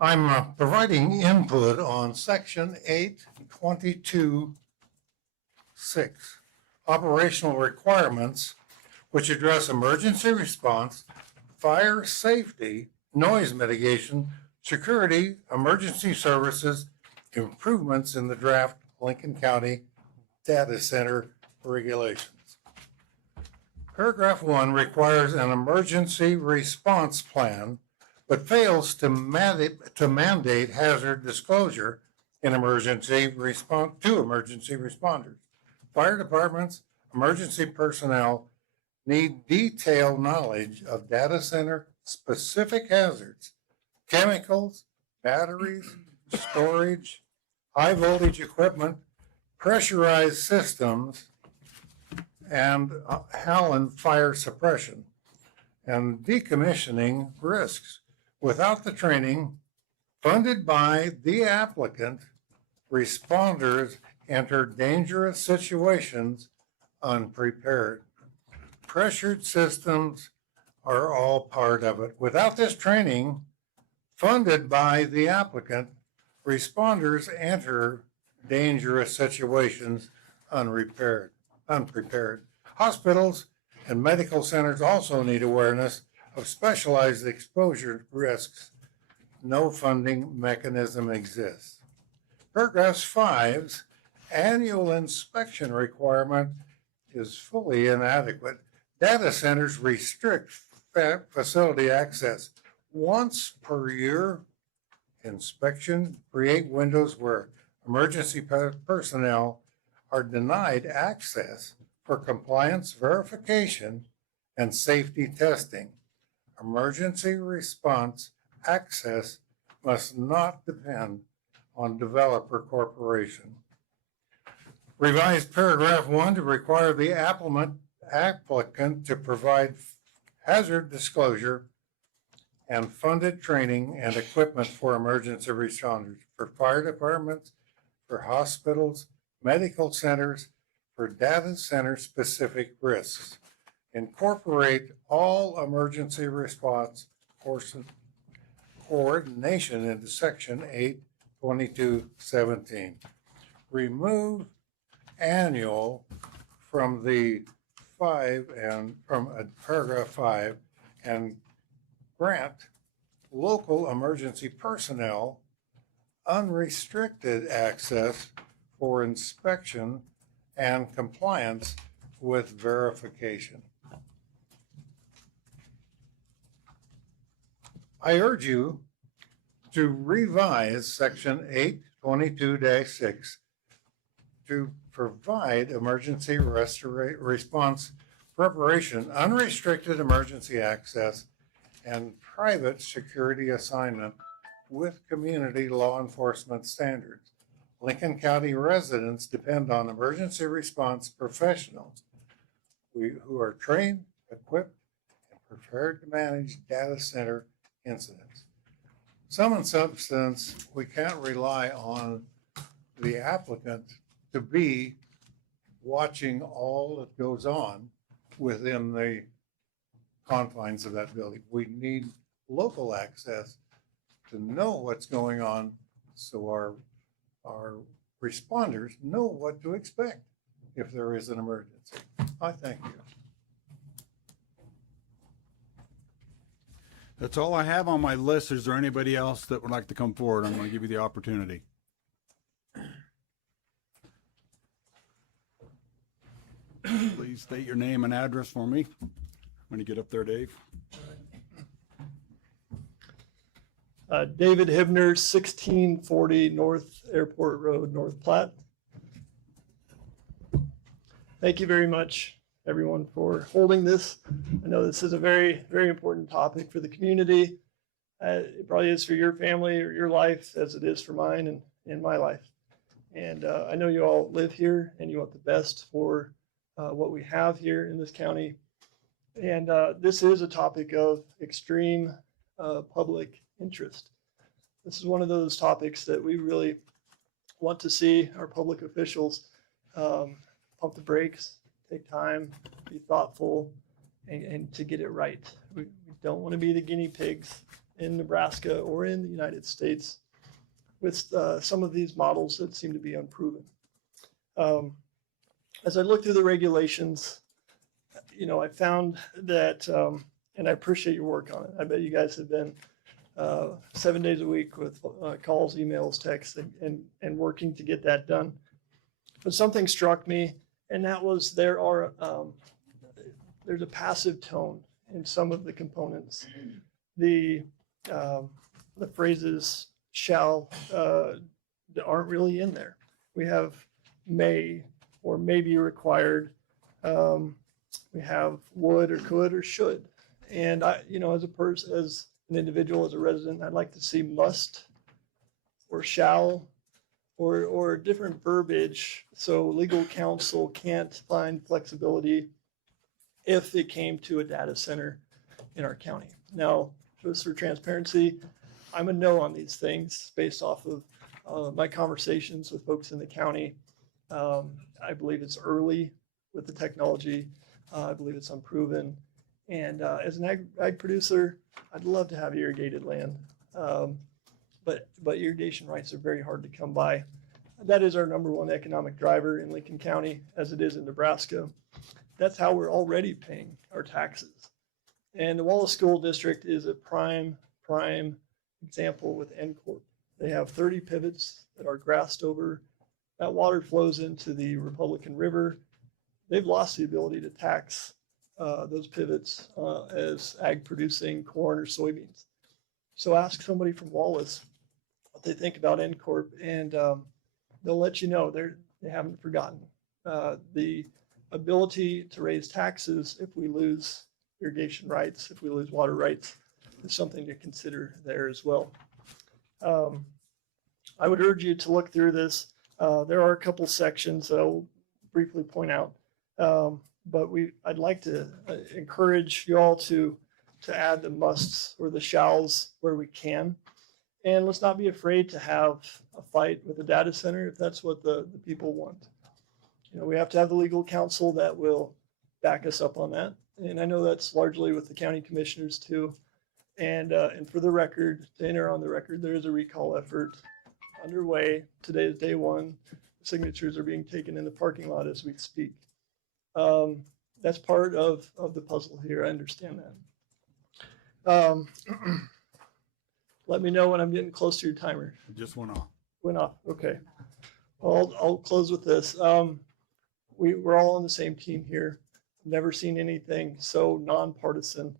I'm providing input on section 8.22.6, operational requirements, which address emergency response, fire safety, noise mitigation, security, emergency services, improvements in the draft Lincoln County data center regulations. Paragraph 1 requires an emergency response plan, but fails to mandate hazard disclosure in emergency responders. Fire departments, emergency personnel need detailed knowledge of data center specific hazards, chemicals, batteries, storage, high voltage equipment, pressurized systems, and Hallen fire suppression and decommissioning risks. Without the training funded by the applicant, responders enter dangerous situations unprepared. Pressured systems are all part of it. Without this training, funded by the applicant, responders enter dangerous situations unprepared. Hospitals and medical centers also need awareness of specialized exposure risks. No funding mechanism exists. Paragraph 5's annual inspection requirement is fully inadequate. Data centers restrict facility access once per year. Inspection create windows where emergency personnel are denied access for compliance verification and safety testing. Emergency response access must not depend on developer corporation. Revised paragraph 1 to require the applicant to provide hazard disclosure and funded training and equipment for emergency responders, for fire departments, for hospitals, medical centers, for data center specific risks. Incorporate all emergency response coordination into section 82217. Remove annual from the 5 and from paragraph 5 and grant local emergency personnel unrestricted access for inspection and compliance with verification. I urge you to revise section 822-6 to provide emergency response preparation, unrestricted emergency access, and private security assignment with community law enforcement standards. Lincoln County residents depend on emergency response professionals who are trained, equipped, and prepared to manage data center incidents. Sum and substance, we can't rely on the applicant to be watching all that goes on within the confines of that building. We need local access to know what's going on so our responders know what to expect if there is an emergency. I thank you. That's all I have on my list. Is there anybody else that would like to come forward? I'm going to give you the opportunity. Please state your name and address for me when you get up there, Dave. David Hibner, 1640 North Airport Road, North Platte. Thank you very much, everyone, for holding this. I know this is a very, very important topic for the community. It probably is for your family or your life as it is for mine and in my life. And I know you all live here and you want the best for what we have here in this county. And this is a topic of extreme public interest. This is one of those topics that we really want to see our public officials pump the brakes, take time, be thoughtful, and to get it right. We don't want to be the guinea pigs in Nebraska or in the United States with some of these models that seem to be unproven. As I look through the regulations, I found that, and I appreciate your work on it. I bet you guys have been 7 days a week with calls, emails, texts, and working to get that done. But something struck me, and that was there's a passive tone in some of the components. The phrases shall aren't really in there. We have may or may be required. We have would or could or should. And I, as a person, as an individual, as a resident, I'd like to see must or shall or different verbiage so legal counsel can't find flexibility if it came to a data center in our county. Now, just for transparency, I'm a no on these things based off of my conversations with folks in the county. I believe it's early with the technology. I believe it's unproven. And as an ag producer, I'd love to have irrigated land. But irrigation rights are very hard to come by. That is our number one economic driver in Lincoln County, as it is in Nebraska. That's how we're already paying our taxes. And the Wallace School District is a prime example with NCORP. They have 30 pivots that are grassed over. That water flows into the Republican River. They've lost the ability to tax those pivots as ag producing corn or soybeans. So ask somebody from Wallace what they think about NCORP, and they'll let you know they haven't forgotten. The ability to raise taxes if we lose irrigation rights, if we lose water rights, is something to consider there as well. I would urge you to look through this. There are a couple sections that I'll briefly point out, but I'd like to encourage you all to add the musts or the shalls where we can. And let's not be afraid to have a fight with the data center if that's what the people want. You know, we have to have the legal counsel that will back us up on that. And I know that's largely with the county commissioners too. And for the record, to enter on the record, there is a recall effort underway. Today is day one. Signatures are being taken in the parking lot as we speak. That's part of the puzzle here. I understand that. Let me know when I'm getting close to your timer. It just went off. Went off. Okay. I'll close with this. We're all on the same team here. Never seen anything so nonpartisan.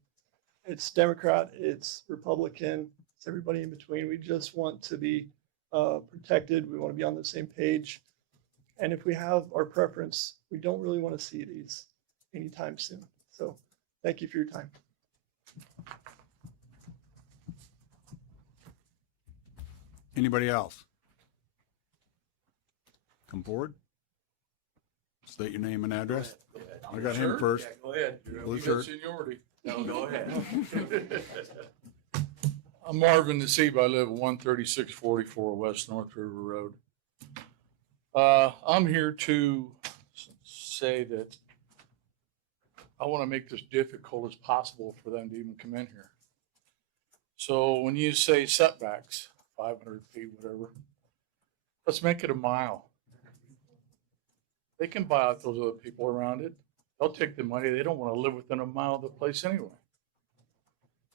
It's Democrat, it's Republican, it's everybody in between. We just want to be protected. We want to be on the same page. And if we have our preference, we don't really want to see these anytime soon. So thank you for your time. Anybody else? Come forward. State your name and address. I got him first. Yeah, go ahead. Blue You got shirt. seniority. No, go ahead. I'm Marvin Nassib. I live at 13644 West North River Road. I'm here to say that I want to make this difficult as possible for them to even come in here. So when you say setbacks, 500 feet, whatever, let's make it a mile. They can buy out those other people around it. They'll take the money. They don't want to live within a mile of the place anyway.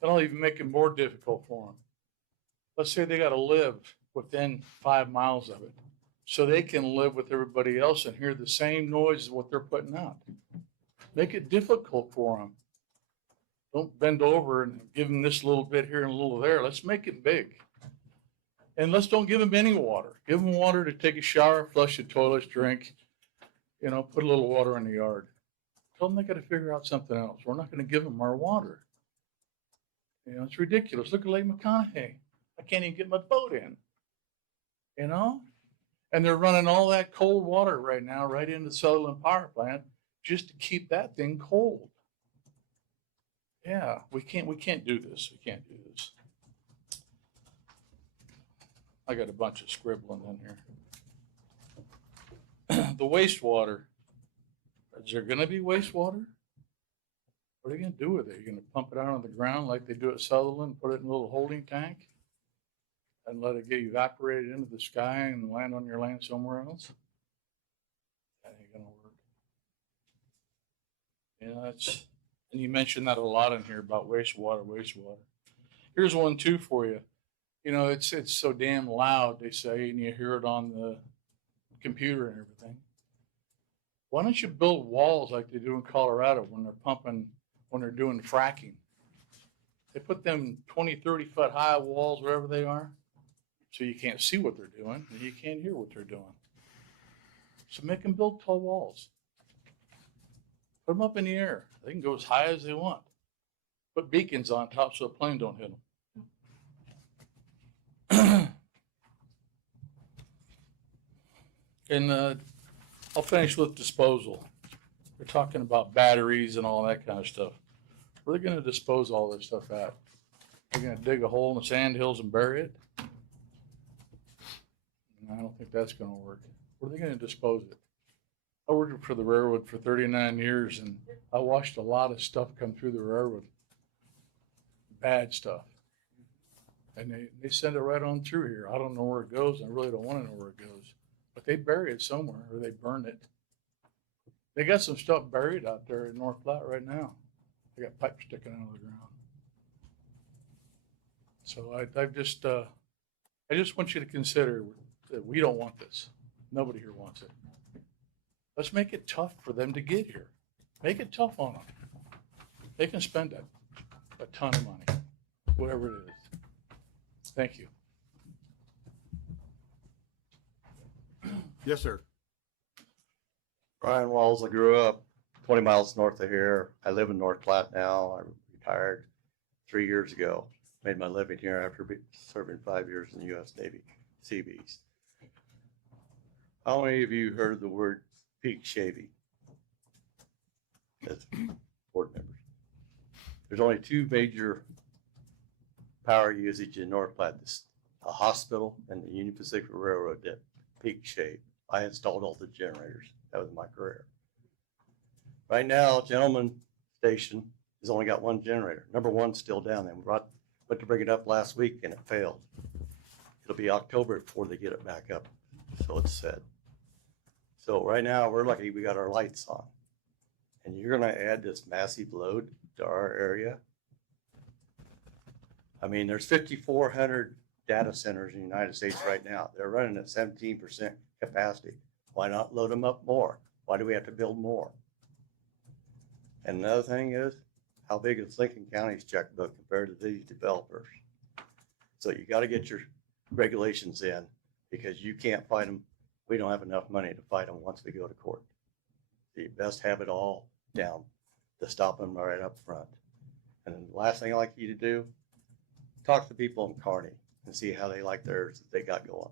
Then I'll even make it more difficult for them. Let's say they got to live within 5 miles of it, so they can live with everybody else and hear the same noise as what they're putting out. Make it difficult for them. Don't bend over and give them this little bit here and a little there. Let's make it big. And let's don't give them any water. Give them water to take a shower, flush the toilets, drink, you know, put a little water in the yard. Tell them they got to figure out something else. We're not going to give them our water. You know, it's ridiculous. Look at Lake McConaughey. I can't even get my boat in. You know? And they're running all that cold water right now right into the Sutherland Power Plant just to keep that thing cold. Yeah, we can't do this. We can't do this. I got a bunch of scribbling in here. The wastewater. Is there going to be wastewater? What are you going to do with it? You're going to pump it out on the ground like they do at Sutherland, put it in a little holding tank, and let it get evaporated into the sky and land on your land somewhere else? That ain't going to work. Yeah, that's, and you mentioned that a lot in here about wastewater. Here's one too for you. You know, it's so damn loud, they say, and you hear it on the computer and everything. Why don't you build walls like they do in Colorado when they're pumping, when they're doing fracking? They put them 20, 30 foot high walls wherever they are, so you can't see what they're doing and you can't hear what they're doing. So make them build tall walls. Put them up in the air. They can go as high as they want. Put beacons on top so a plane don't hit them. And I'll finish with disposal. They're talking about batteries and all that kind of stuff. Where are they going to dispose all this stuff at? They're going to dig a hole in the sand hills and bury it? I don't think that's going to work. Where are they going to dispose it? I worked for the railroad for 39 years, and I watched a lot of stuff come through the railroad. Bad stuff. And they send it right on through here. I don't know where it goes. I really don't want to know where it goes. But they bury it somewhere or they burn it. They got some stuff buried out there in North Platte right now. They got pipes sticking out of the ground. So I just want you to consider that we don't want this. Nobody here wants it. Let's make it tough for them to get here. Make it tough on them. They can spend a ton of money, whatever it is. Thank you. Yes, sir. Brian Walls, I grew up 20 miles north of here. I live in North Platte now. I retired 3 years ago. Made my living here after serving 5 years in the U.S. Navy Seabees. How many of you heard the word peak shaving? As board members. There's only two major power usage in North Platte, a hospital and the Union Pacific Railroad that peak shave. I installed all the generators. That was my career. Right now, Gentleman Station has only got one generator. Number one's still down there. Went to bring it up last week and it failed. It'll be October before they get it back up. So it's said. So right now we're lucky we got our lights on. And you're gonna add this massive load to our area. I mean, there's 5,400 data centers in the United States right now. They're running at 17% capacity. Why not load them up more? Why do we have to build more? And another thing is, how big is Lincoln County's checkbook compared to these developers? So you got to get your regulations in because you can't fight them. We don't have enough money to fight them once we go to court. So you best have it all down to stop them right up front. And then the last thing I'd like you to do, talk to people in Kearney and see how they like theirs that they got going.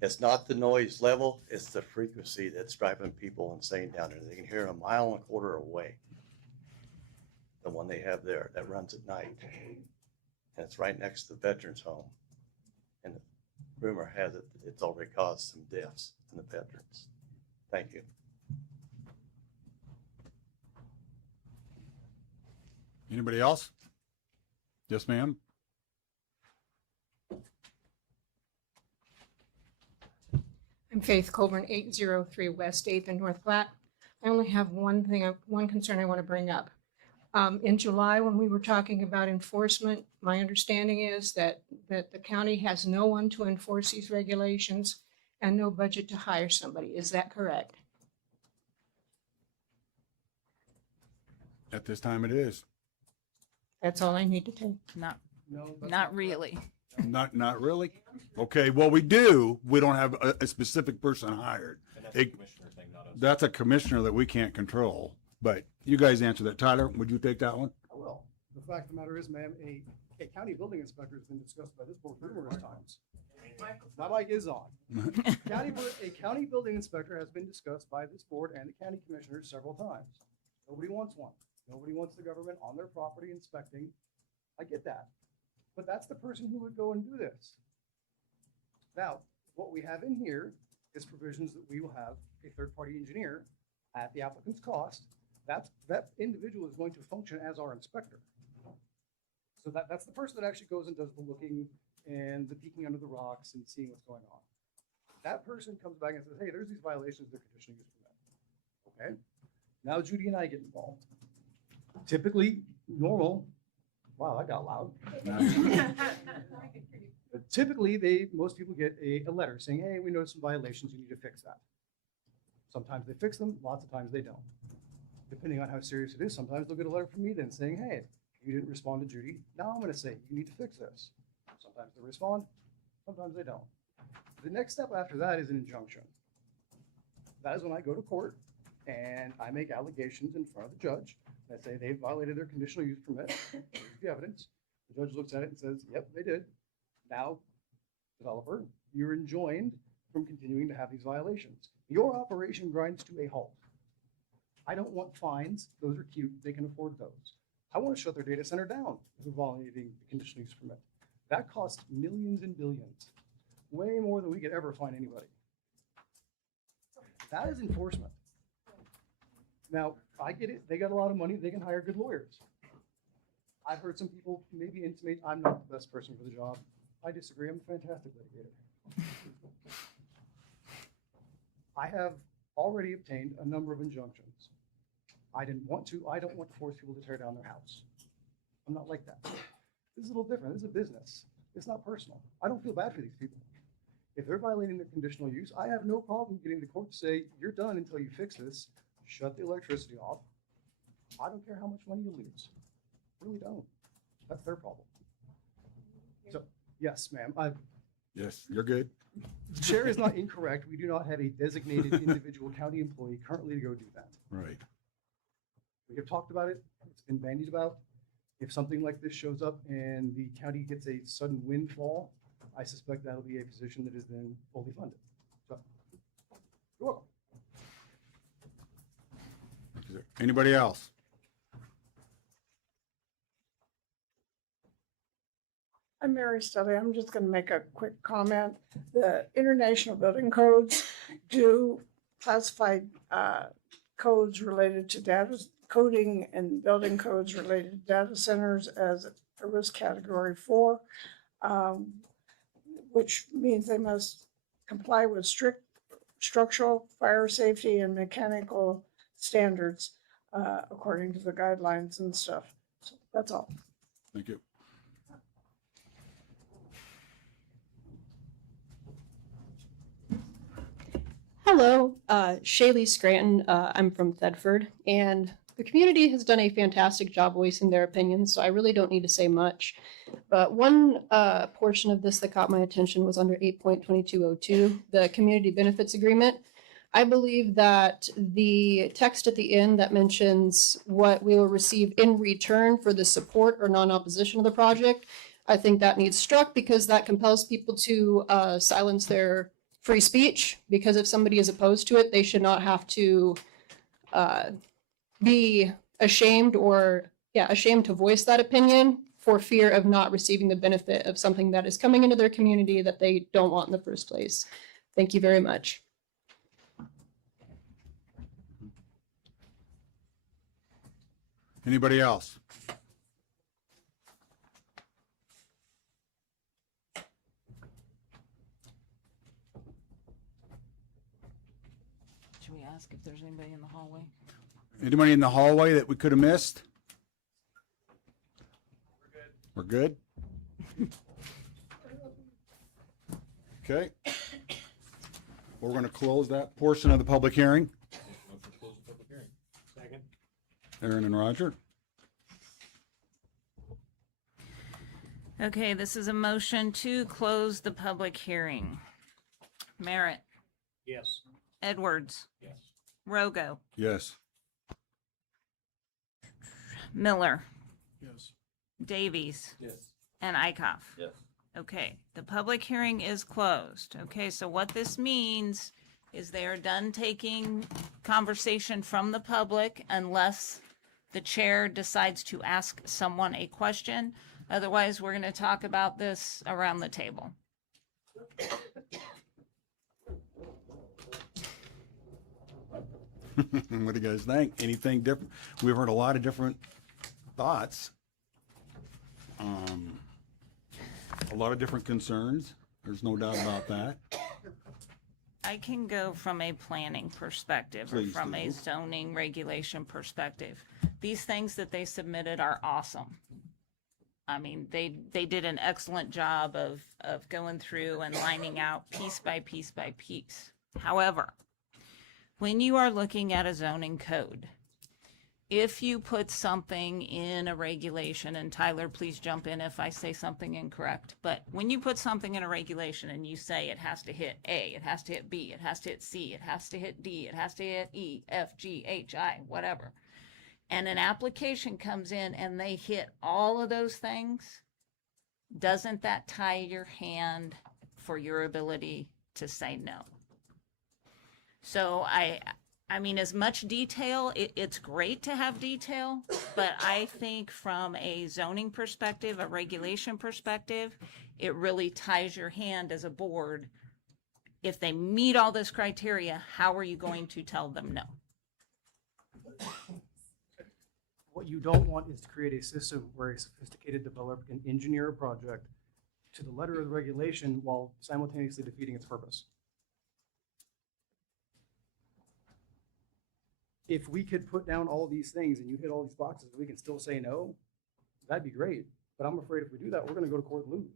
It's not the noise level, it's the frequency that's driving people insane down there. They can hear it a mile and a quarter away. The one they have there that runs at night. And it's right next to the veterans home. And the rumor has it that it's already caused some deaths in the veterans. Thank you. Anybody else? Yes, ma'am. I'm Faith Colburn, 803 West 8th in North Platte. I only have one concern I want to bring up. In July, when we were talking about enforcement, my understanding is that the county has no one to enforce these regulations and no budget to hire somebody. Is that correct? At this time it is. That's all I need to take. Not really. Not really? Okay, well, we do. We don't have a specific person hired. That's a commissioner that we can't control, but you guys answer that. Tyler, would you take that one? I will. The fact of the matter is, ma'am, a county building inspector has been discussed by this board numerous times. My mic is on. A county building inspector has been discussed by this board and the county commissioners several times. Nobody wants one. Nobody wants the government on their property inspecting. I get that. But that's the person who would go and do this. Now, what we have in here is provisions that we will have a third-party engineer at the applicant's cost. That individual is going to function as our inspector. So that's the person that actually goes and does the looking and the peeking under the rocks and seeing what's going on. That person comes back and says, hey, there's these violations of the conditional use permit. Okay. Now Judy and I get involved. Typically, normal. Wow, I got loud. But typically, most people get a letter saying, hey, we noticed some violations, you need to fix that. Sometimes they fix them, lots of times they don't. Depending on how serious it is, sometimes they'll get a letter from me then saying, hey, you didn't respond to Judy. Now I'm going to say, you need to fix this. Sometimes they respond, sometimes they don't. The next step after that is an injunction. That is when I go to court and I make allegations in front of the judge. I say they violated their conditional use permit. Here's the evidence. The judge looks at it and says, yep, they did. Now, developer, you're enjoined from continuing to have these violations. Your operation grinds to a halt. I don't want fines. Those are cute. They can afford those. I want to shut their data center down for violating the conditional use permit. That costs millions and billions, way more than we could ever fine anybody. That is enforcement. Now, I get it. They got a lot of money. They can hire good lawyers. I've heard some people maybe intimate I'm not the best person for the job. I disagree. I'm a fantastic litigator. I have already obtained a number of injunctions. I didn't want to. I don't want to force people to tear down their house. I'm not like that. This is a little different. This is a business. It's not personal. I don't feel bad for these people. If they're violating their conditional use, I have no problem getting the court to say, you're done until you fix this. Shut the electricity off. I don't care how much money you lose. Really don't. That's their problem. So, yes, ma'am. Yes, you're good. The chair is not incorrect. We do not have a designated individual county employee currently to go do that. Right. We have talked about it. It's been bandied about. If something like this shows up and the county gets a sudden windfall, I suspect that'll be a position that is then fully funded. So, you're welcome. Is there anybody else? I'm Mary Study. I'm just going to make a quick comment. The international building codes do classify codes related to data coding and building codes related to data centers as a risk category 4, which means they must comply with strict structural, fire safety, and mechanical standards according to the guidelines and stuff. So that's all. Thank you. Hello, Shaylee Scranton. I'm from Thedford, and the community has done a fantastic job voicing their opinions, so I really don't need to say much. But one portion of this that caught my attention was under 8.2202, the Community Benefits Agreement. I believe that the text at the end that mentions what we will receive in return for the support or non-opposition of the project, I think that needs struck because that compels people to silence their free speech, because if somebody is opposed to it, they should not have to be ashamed to voice that opinion for fear of not receiving the benefit of something that is coming into their community that they don't want in the first place. Thank you very much. Anybody else? Should we ask if there's anybody in the hallway? Anybody in the hallway that we could have missed? We're good. Okay. We're going to close that portion of the public hearing. Second. Aaron and Roger. Okay, this is a motion to close the public hearing. Merritt, Yes. Edwards, Yes. Rogo, Yes. Miller, Yes. Davies, Yes. and Eichhoff. Yes. Okay, the public hearing is closed. Okay, so what this means is they are done taking conversation from the public unless the chair decides to ask someone a question. Otherwise, we're going to talk about this around the table. What do you guys think? Anything different? We've heard a lot of different thoughts. A lot of different concerns. There's no doubt about that. I can go from a planning perspective or Please from a do. zoning regulation perspective. These things that they submitted are awesome. I mean, they did an excellent job of going through and lining out piece by piece by piece. However, when you are looking at a zoning code, if you put something in a regulation, and Tyler, please jump in if I say something incorrect, but when you put something in a regulation and you say it has to hit A, it has to hit B, it has to hit C, it has to hit D, it has to hit E, F, G, H, I, whatever, and an application comes in and they hit all of those things, doesn't that tie your hand for your ability to say no? So I mean, as much detail, it's great to have detail, but I think from a zoning perspective, a regulation perspective, it really ties your hand as a board. If they meet all this criteria, how are you going to tell them no? What you don't want is to create a system where a sophisticated developer can engineer a project to the letter of the regulation while simultaneously defeating its purpose. If we could put down all these things and you hit all these boxes, we can still say no, that'd be great. But I'm afraid if we do that, we're gonna go to court and lose.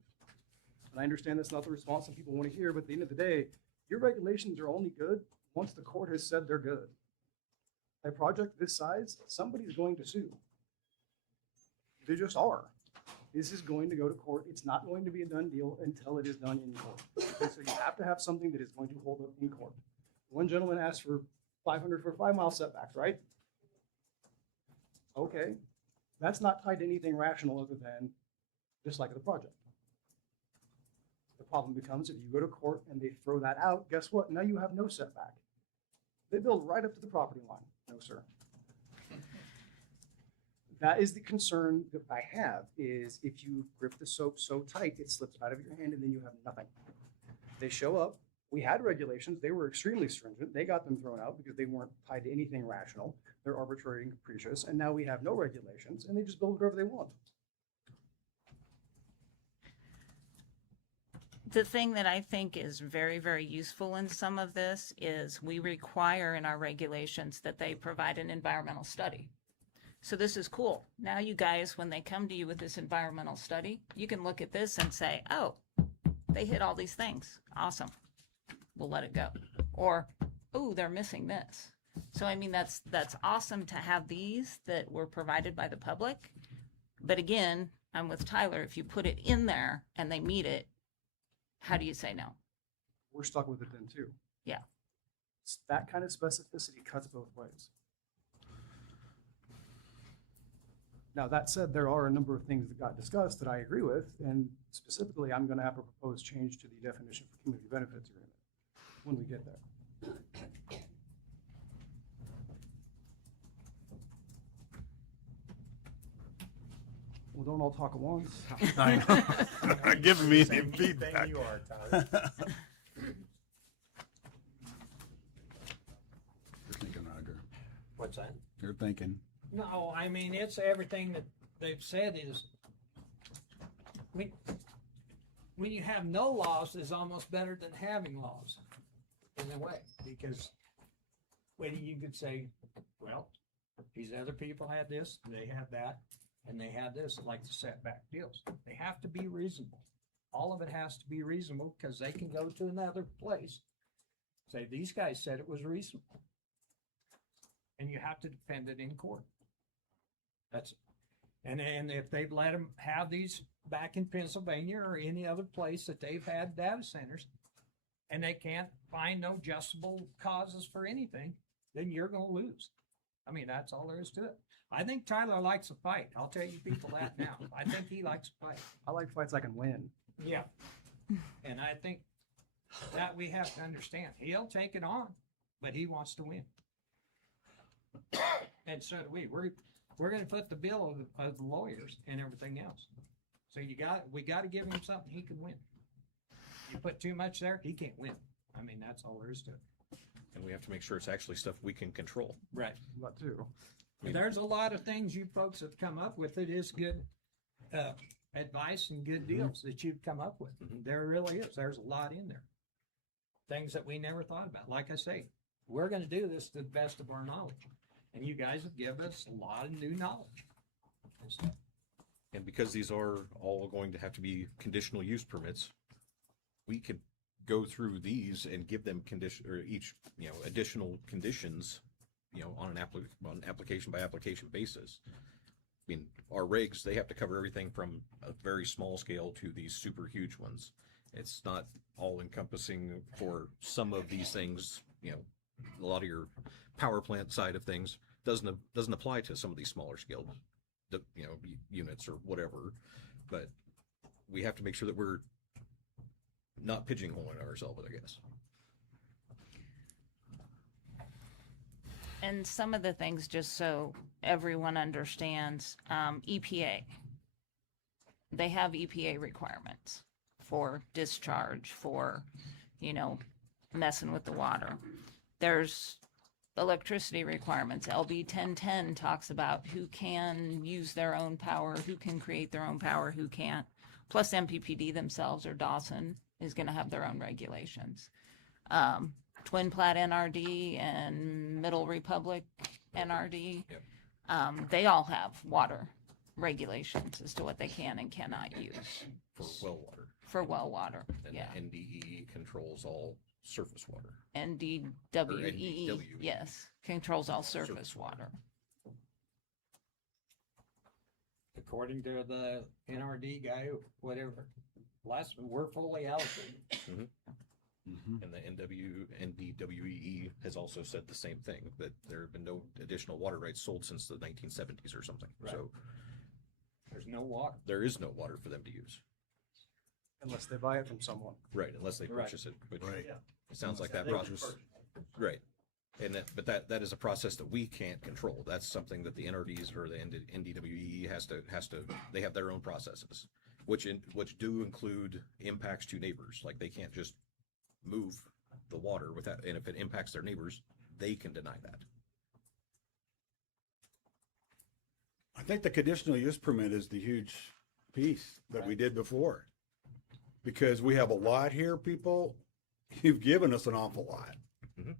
And I understand that's not the response some people want to hear, but at the end of the day, your regulations are only good once the court has said they're good. A project this size, somebody's going to sue. They just are. This is going to go to court. It's not going to be a done deal until it is done in court. And so you have to have something that is going to hold up in court. One gentleman asked for 500 for a 5 mile setback, right? Okay, that's not tied to anything rational other than dislike of the project. The problem becomes if you go to court and they throw that out, guess what? Now you have no setback. They build right up to the property line. No, sir. That is the concern that I have, is if you grip the soap so tight, it slips out of your hand and then you have nothing. They show up. We had regulations. They were extremely stringent. They got them thrown out because they weren't tied to anything rational. They're arbitrary and capricious. And now we have no regulations and they just build whatever they want. The thing that I think is very, very useful in some of this is we require in our regulations that they provide an environmental study. So this is cool. Now you guys, when they come to you with this environmental study, you can look at this and say, oh, they hit all these things. Awesome. We'll let it go. Or, oh, they're missing this. So, I mean, that's awesome to have these that were provided by the public. But again, I'm with Tyler. If you put it in there and they meet it, how do you say no? We're stuck with it then too. Yeah. That kind of specificity cuts both ways. Now, that said, there are a number of things that got discussed that I agree with, and specifically, I'm going to have a proposed change to the definition for community benefits agreement when we get there. Well, don't all talk at once. I know. Giving me the feedback. You are, Tyler. You're thinking, Roger. What's that? You're thinking. No, I mean, it's everything that they've said is, when you have no laws, is almost better than having laws, in a way, because when you could say, well, these other people had this, they had that, and they had this, like the setback deals. They have to be reasonable. All of it has to be reasonable, because they can go to another place, say, these guys said it was reasonable. And you have to defend it in court. That's, and if they've let them have these back in Pennsylvania or any other place that they've had data centers, and they can't find no justable causes for anything, then you're going to lose. I mean, that's all there is to it. I think Tyler likes a fight. I'll tell you people that now. I think he likes a fight. I like fights I can win. Yeah. And I think that we have to understand. He'll take it on, but he wants to win. And so do we. We're going to foot the bill of the lawyers and everything else. So we got to give him something he can win. You put too much there, he can't win. I mean, that's all there is to it. And we have to make sure it's actually stuff we can control. Right. That too. There's a lot of things you folks have come up with. It is good advice and good deals that you've come up with. There really is. There's a lot in there. Things that we never thought about. Like I say, we're going to do this to the best of our knowledge. And you guys have given us a lot of new knowledge. And because these are all going to have to be conditional use permits, we could go through these and give them condition, or each, additional conditions, on an application by application basis. I mean, our regs, they have to cover everything from a very small scale to these super huge ones. It's not all encompassing for some of these things, a lot of your power plant side of things doesn't apply to some of these smaller scale, units or whatever. But we have to make sure that we're not pigeonholing ourselves, I guess. And some of the things, just so everyone understands, EPA, they have EPA requirements for discharge, for, messing with the water. There's electricity requirements. LB 1010 talks about who can use their own power, who can create their own power, who can't. Plus MPPD themselves, or Dawson, is going to have their own regulations. Twin Plat NRD and Middle Republic NRD, they all have water regulations as to what they can and cannot use For well water. for well water. And Yeah. the NDE controls all surface water. NDWEE, NDWE. yes, controls all surface water. According to the NRD guy, whatever, we're fully allocated. And the NDWEE has also said the same thing, that there have been no additional water rights sold since the 1970s or something. Right. So There's no water. there is no water for them to use. Unless they buy it from someone. Right, unless they Right. purchase it, which Right. it sounds like that They would process. purchase. Right. And that is a process that we can't control. That's something that the NRDs or the NDWE has to, they have their own processes, which do include impacts to neighbors. Like they can't just move the water without, and if it impacts their neighbors, they can deny that. I think the conditional use permit is the huge piece that we did before. Because we have a lot here, people. You've given us an awful lot.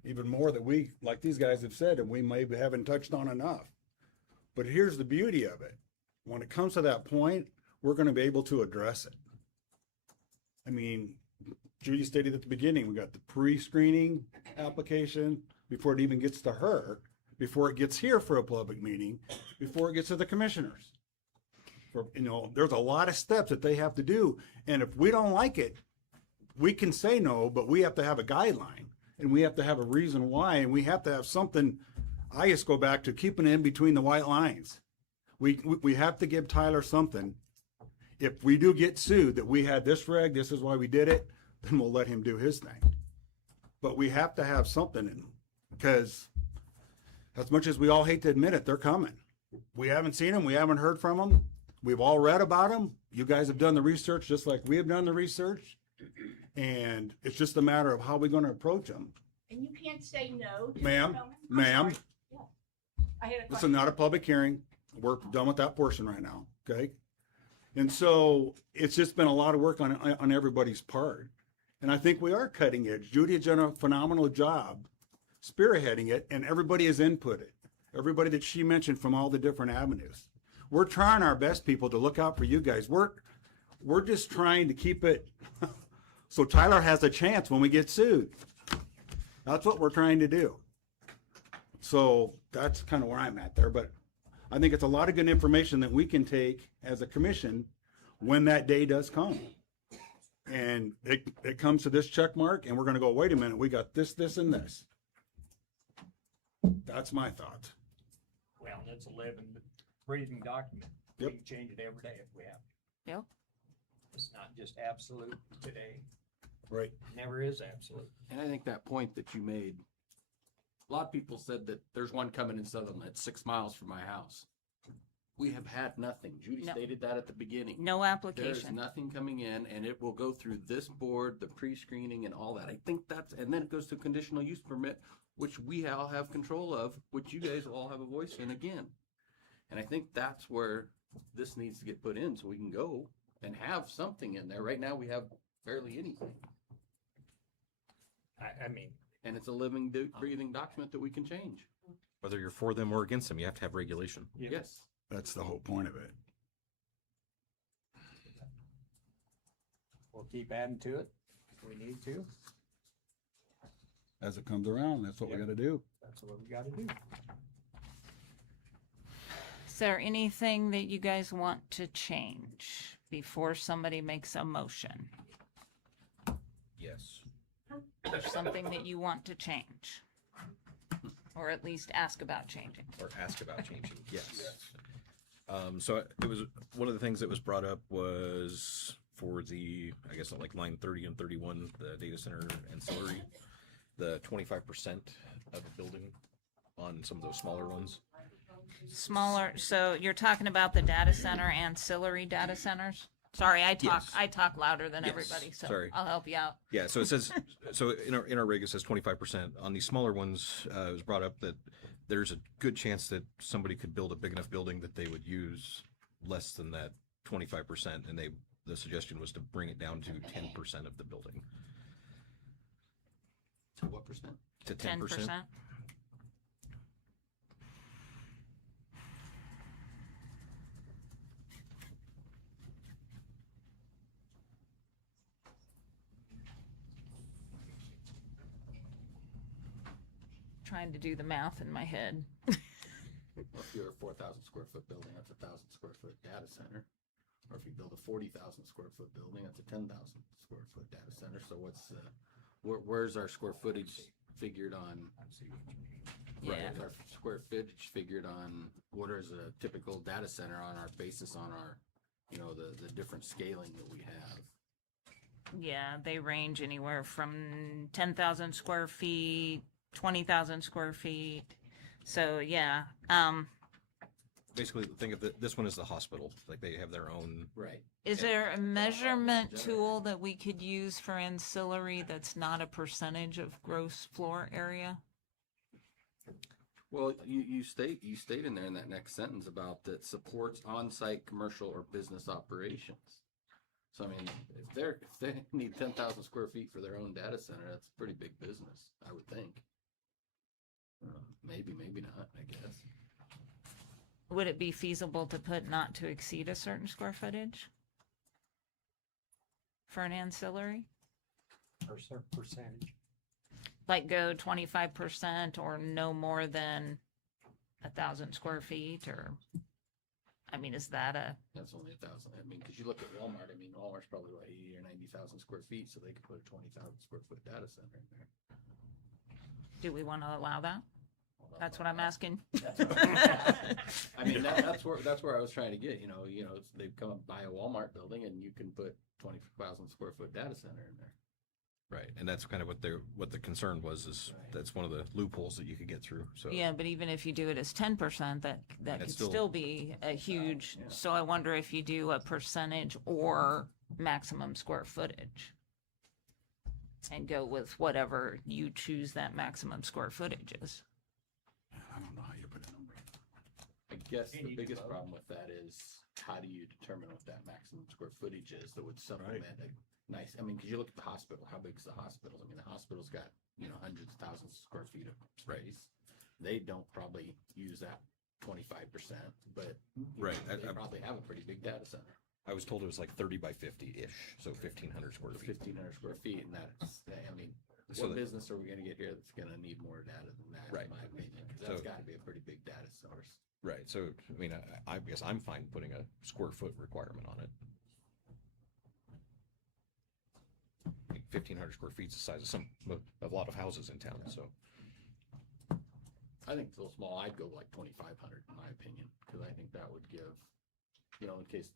Even more that we, like these guys have said, and we maybe haven't touched on enough. But here's the beauty of it. When it comes to that point, we're going to be able to address it. I mean, Judy stated at the beginning, we got the pre-screening application before it even gets to her, before it gets here for a public meeting, before it gets to the commissioners. There's a lot of steps that they have to do. And if we don't like it, we can say no, but we have to have a guideline and we have to have a reason why. And we have to have something. I just go back to keeping it in between the white lines. We have to give Tyler something. If we do get sued that we had this reg, this is why we did it, then we'll let him do his thing. But we have to have something in, because as much as we all hate to admit it, they're coming. We haven't seen them. We haven't heard from them. We've all read about them. You guys have done the research just like we have done the research. And it's just a matter of how we're going to approach them. And you can't say no. to Ma'am, someone? ma'am, Yeah. I had a this question. is not a public hearing. We're done with that portion right now, okay? And so it's just been a lot of work on everybody's part. And I think we are cutting edge. Judy has done a phenomenal job spearheading it, and everybody has inputted. Everybody that she mentioned from all the different avenues. We're trying our best, people, to look out for you guys. We're just trying to keep it so Tyler has a chance when we get sued. That's what we're trying to do. So that's kind of where I'm at there. But I think it's a lot of good information that we can take as a commission when that day does come. And it comes to this check mark, and we're going to go, wait a minute, we got this, this, and this. That's my thought. Well, that's a living, breathing document. Yep. We can change it every day if we have to. Yep. It's not just absolute today. Right. Never is absolute. And I think that point that you made, a lot of people said that there's one coming in Sutherland that's 6 miles from my house. We have had nothing. Judy No. stated that at the beginning. No There's application. nothing coming in, and it will go through this board, the pre-screening and all that. I think and then it goes to conditional use permit, which we all have control of, which you guys will all have a voice in again. And I think that's where this needs to get put in so we can go and have something in there. Right now, we have barely anything. I mean, And it's a living, breathing document that we can change. Whether you're for them or against them, you have to have regulation. Yes. That's the whole point of it. we'll keep adding to it if we need to. As it comes around, that's what we got to do. That's what we gotta do. Is there anything that you guys want to change before somebody makes a motion? Yes. There's something that you want to change? Or at least ask about changing? Or ask about changing, yes. So it was, one of the things that was brought up was for the, I guess like line 30 and 31, the data center ancillary, the 25% of a building on some of those smaller ones. Smaller, so you're talking about the data center ancillary data centers? Sorry, Yes. I talk louder than Yes, everybody, so sorry. I'll help you out. Yeah, so it says, so in our rig, it says 25%. On these smaller ones, it was brought up that there's a good chance that somebody could build a big enough building that they would use less than that 25%, and the suggestion was to bring it down to 10% of the building. To what percent? To 10%. Trying to do the math in my head. Well, if you're a 4,000 square foot building, that's a 1,000 square foot data center. Or if you build a 40,000 square foot building, that's a 10,000 square foot data center. So where's our square footage figured on? Right, Yeah. is our square footage figured on what is a typical data center on our basis on our, the different scaling that we have. Yeah, they range anywhere from 10,000 square feet, 20,000 square feet. So yeah, Basically, think of this one as the hospital. Like they have their own. Right. is there a measurement tool that we could use for ancillary that's not a percentage of gross floor area? Well, you state in there in that next sentence about that supports on-site commercial or business operations. So I mean, if they need 10,000 square feet for their own data center, that's a pretty big business, I would think. Maybe not, I guess. Would it be feasible to put not to exceed a certain square footage for an ancillary? Or a certain percentage. Like go 25% or no more than 1,000 square feet, or, I mean, is that That's only 1,000. I mean, because you look at Walmart. I mean, Walmart's probably what 80 or 90,000 square feet, so they could put a 20,000 square foot data center in there. do we want to allow that? That's what I'm asking. I mean, that's where I was trying to get. They come and buy a Walmart building, and you can put 20,000 square foot data center in there. Right, and that's kind of what the concern was. Is that's one of the loopholes that you could get through. So Yeah, but even if you do it as 10%, that That's could still- still be a huge, so I wonder if you do a percentage or maximum square footage. And go with whatever you choose that maximum square footage is. I don't know how you put a number. I guess the biggest problem with that is how do you determine what that maximum square footage is that would supplement a nice, I mean, because you look at the hospital, how big is the hospital? I mean, the hospital's got, hundreds of thousands of square feet of space. They don't probably use that 25%, but Right. they probably have a pretty big data center. I was told it was like 30 by 50-ish, so 1,500 square feet. 1,500 square feet, and that's, I mean, So what that- business are we gonna get here that's gonna need more data than that, Right. in my opinion? Because So- that's gotta be a pretty big data source. Right. So I mean, I guess I'm fine putting a square foot requirement on it. 1,500 square feet is the size of a lot of houses in town. So I think it's a little small. I'd go like 2,500 in my opinion, because I think that would give, in case,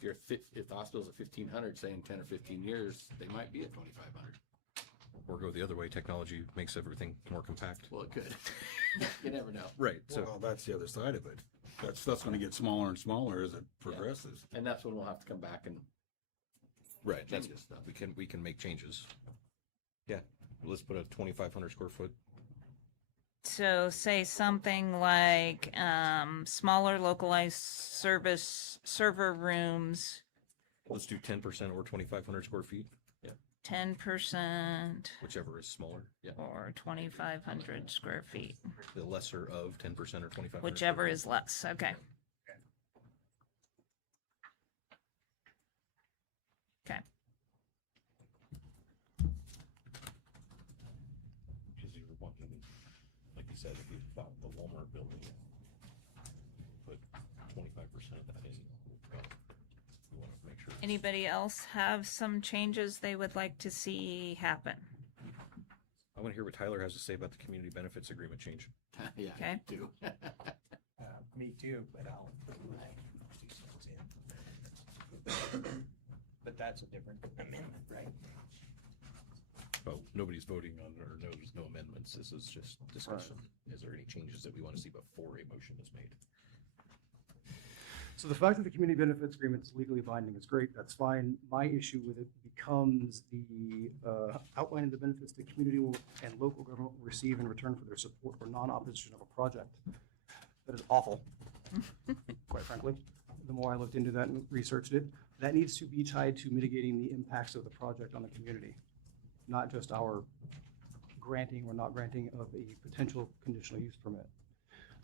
if the hospital's at 1,500, say in 10 or 15 years, they might be at 2,500. or go the other way. Technology makes everything more compact. Well, it could. You never know. Right. So Well, that's the other side of it. That stuff's going to get smaller and smaller as it progresses. And that's when we'll have to come back and right. That's change this stuff. we can make changes. Yeah. Let's put a 2,500 square foot. So say something like smaller localized server rooms, Let's do 10% or 2,500 square feet, 10% whichever is smaller. Yeah. or 2,500 square feet, The lesser of 10% or 2,500. whichever is less. Okay. Okay. Because you were wanting, like you said, if you bought the Walmart building, put 25% of that in. You want to make sure. Anybody else have some changes they would like to see happen? I want to hear what Tyler has to say about the community benefits agreement change. Yeah, Okay. me too. Me too, but I'll put my 2 cents in. But that's a different amendment, right? Oh, nobody's voting on, or there's no amendments. This is just discussion. Is there any changes that we want to see before a motion is made? So the fact that the community benefits agreement is legally binding is great. That's fine. My issue with it becomes the outlining the benefits the community will, and local government will receive in return for their support or non-opposition of a project. That is awful, quite frankly. The more I looked into that and researched it, that needs to be tied to mitigating the impacts of the project on the community, not just our granting or not granting of a potential conditional use permit.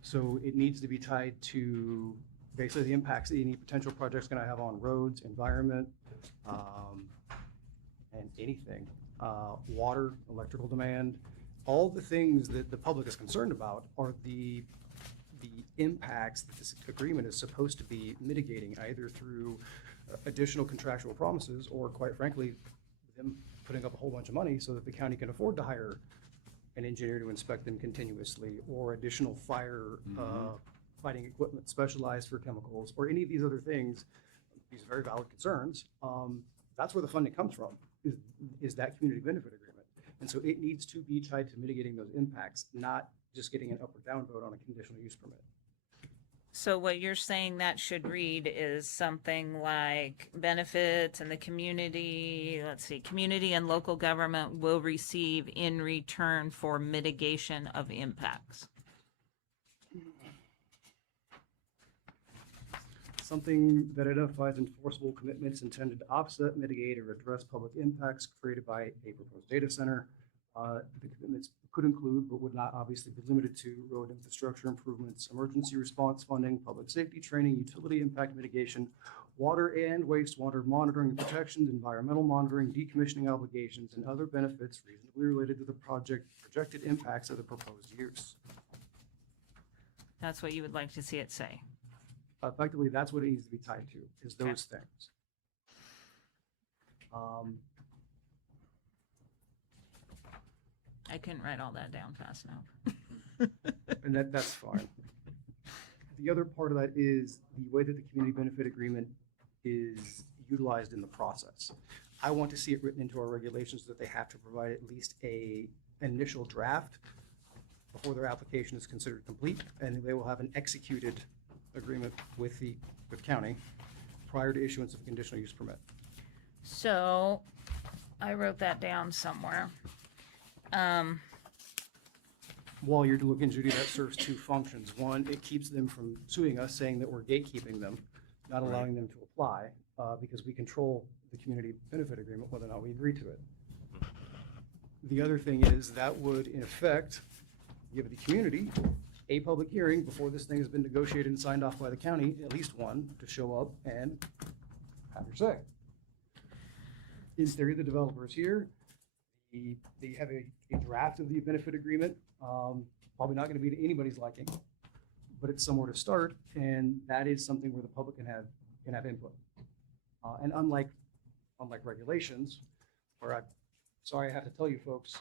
So it needs to be tied to basically the impacts that any potential project's gonna have on roads, environment, and anything. Water, electrical demand, all the things that the public is concerned about are the impacts that this agreement is supposed to be mitigating, either through additional contractual promises or, quite frankly, them putting up a whole bunch of money so that the county can afford to hire an engineer to inspect them continuously, or additional fire fighting equipment specialized for chemicals, or any of these other things, these very valid concerns. That's where the funding comes from, is that community benefit agreement. And so it needs to be tied to mitigating those impacts, not just getting an up or down vote on a conditional use permit. So what you're saying that should read is something like benefits and the community, let's see, community and local government will receive in return for mitigation of impacts. Something that identifies enforceable commitments intended to offset, mitigate, or address public impacts created by a proposed data center. The commitments could include, but would not obviously be limited to, road infrastructure improvements, emergency response funding, public safety training, utility impact mitigation, water and wastewater monitoring and protections, environmental monitoring, decommissioning obligations, and other benefits reasonably related to the projected impacts of the proposed use. That's what you would like to see it say. Effectively, that's what it needs to be tied to, is those things. I couldn't write all that down fast enough. And that's fine. The other part of that is the way that the community benefit agreement is utilized in the process. I want to see it written into our regulations that they have to provide at least an initial draft before their application is considered complete, and they will have an executed agreement with the county prior to issuance of a conditional use permit. So I wrote that down somewhere. While you're looking, Judy, that serves two functions. One, it keeps them from suing us, saying that we're gatekeeping them, not allowing them to apply, because we control the community benefit agreement, whether or not we agree to it. The other thing is that would, in effect, give the community a public hearing before this thing has been negotiated and signed off by the county, at least one, to show up and have your say. In theory, the developer's here. They have a draft of the benefit agreement. Probably not going to be to anybody's liking, but it's somewhere to start, and that is something where the public can have input. And unlike regulations, where sorry I have to tell you folks,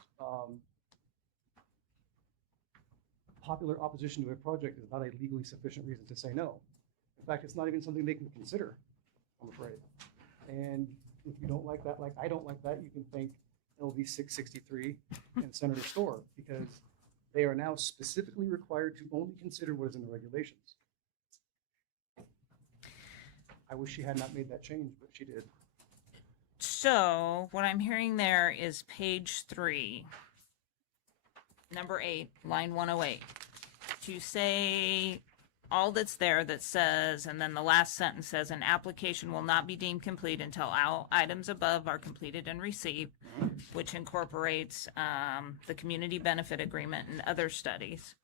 popular opposition to a project is not a legally sufficient reason to say no. In fact, it's not even something they can consider, I'm afraid. And if you don't like that, like I don't like that, you can thank LV 663 and Senator Storr, because they are now specifically required to only consider what is in the regulations. I wish she had not made that change, but she did. So what I'm hearing there is page 3, number 8, line 108. To say all that's there that says, and then the last sentence says, an application will not be deemed complete until all items above are completed and received, which incorporates the community benefit agreement and other studies.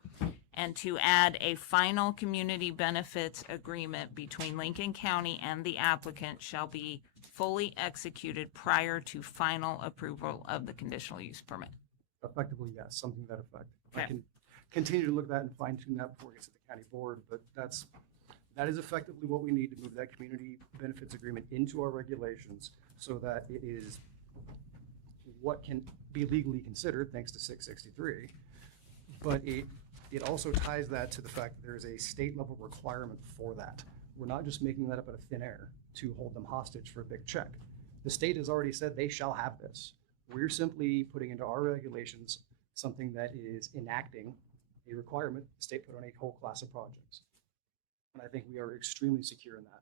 And to add a final community benefits agreement between Lincoln County and the applicant shall be fully executed prior to final approval of the conditional use permit. Effectively, yes, something to that effect. Okay. I can continue to look at that and fine tune that before it gets to the county board, but that is effectively what we need to move that community benefits agreement into our regulations so that it is what can be legally considered, thanks to 663. But it also ties that to the fact that there is a state level requirement for that. We're not just making that up out of thin air to hold them hostage for a big check. The state has already said they shall have this. We're simply putting into our regulations something that is enacting a requirement the state put on a whole class of projects. And I think we are extremely secure in that.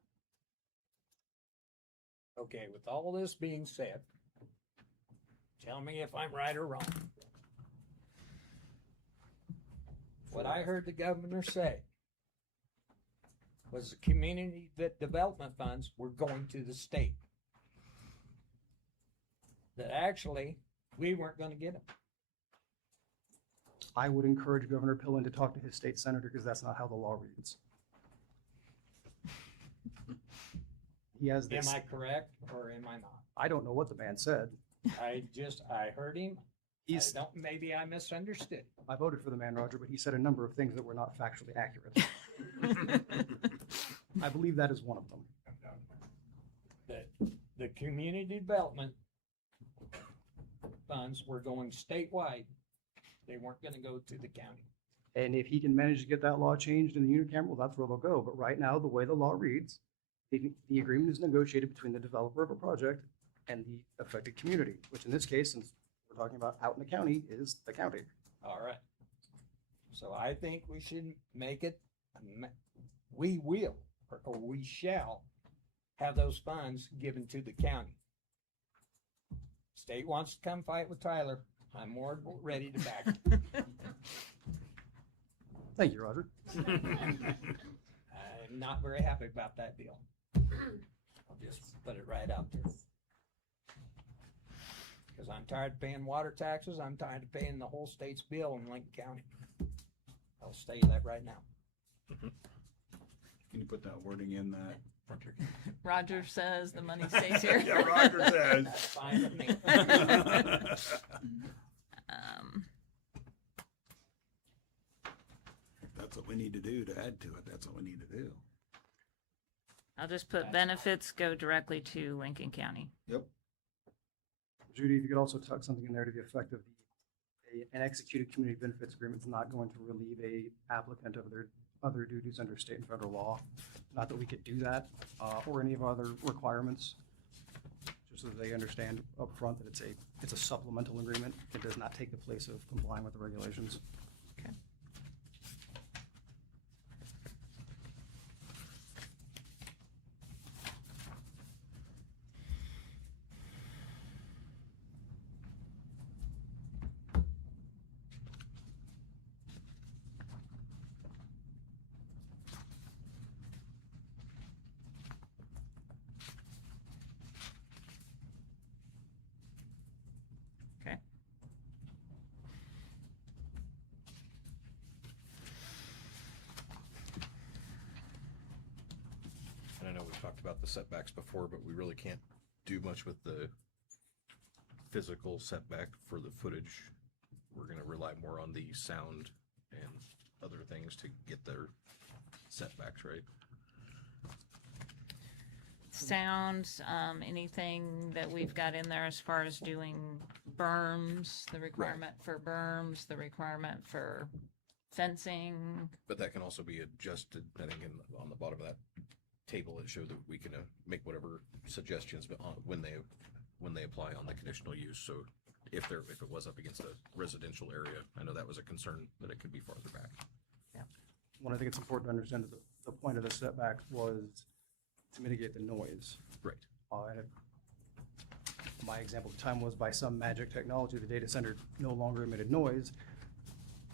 Okay, with all this being said, tell me if I'm right or wrong. What I heard the governor say was the community development funds were going to the state. That actually, we weren't gonna get them. I would encourage Governor Pillen to talk to his state senator because that's not how the law reads. He has Am this. I correct or am I not? I don't know what the man said. I heard him. He's. Maybe I misunderstood. I voted for the man, Roger, but he said a number of things that were not factually accurate. I believe that is one of them. That the community development funds were going statewide. They weren't gonna go to the county. And if he can manage to get that law changed in the unicameral, that's where they'll go. But right now, the way the law reads, the agreement is negotiated between the developer of a project and the affected community, which in this case, since we're talking about out in the county, is the county. All right. So I think we should make it, we will, or we shall have those funds given to the county. State wants to come fight with Tyler. I'm more than ready to back it. Thank you, Roger. I'm not very happy about that deal. I'll just put it right out there. Because I'm tired of paying water taxes. I'm tired of paying the whole state's bill in Lincoln County. I'll say that right now. Can you put that wording in that? Roger says the money stays here. Yeah, Roger says. That's fine with me. That's what we need to do to add to it. That's what we need to do. I'll just put benefits go directly to Lincoln County. Yep. Judy, if you could also tuck something in there to the effect of an executed community benefits agreement is not going to relieve a applicant of their other duties under state and federal law. Not that we could do that, or any of our other requirements, just so that they understand upfront that it's a supplemental agreement. It does not take the place of complying with the regulations. Okay. Okay. And I know we've talked about the setbacks before, but we really can't do much with the physical setback for the footage. We're gonna rely more on the sound and other things to get their setbacks, right? Sound, anything that we've got in there as far as doing berms, the requirement for berms, the requirement for fencing. But that can also be adjusted, I think, on the bottom of that table, it showed that we can make whatever suggestions when they apply on the conditional use. So if it was up against a residential area, I know that was a concern that it could be farther back. Yeah. One, I think it's important to understand that the point of the setback was to mitigate the noise. Right. And my example at the time was by some magic technology, the data center no longer emitted noise.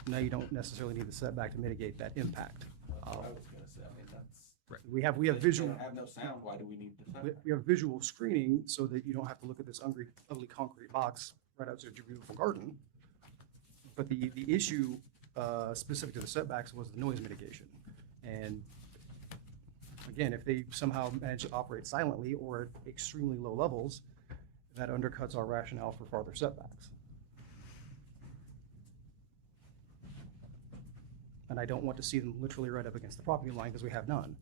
Now you don't necessarily need the setback to mitigate that impact. I was gonna say, I mean, that's. Right. We have visual. Have no sound, why do we need the sound? We have visual screening so that you don't have to look at this ugly concrete box right outside your beautiful garden. But the issue specific to the setbacks was the noise mitigation. And again, if they somehow manage to operate silently or at extremely low levels, that undercuts our rationale for farther setbacks. And I don't want to see them literally right up against the property line because we have none.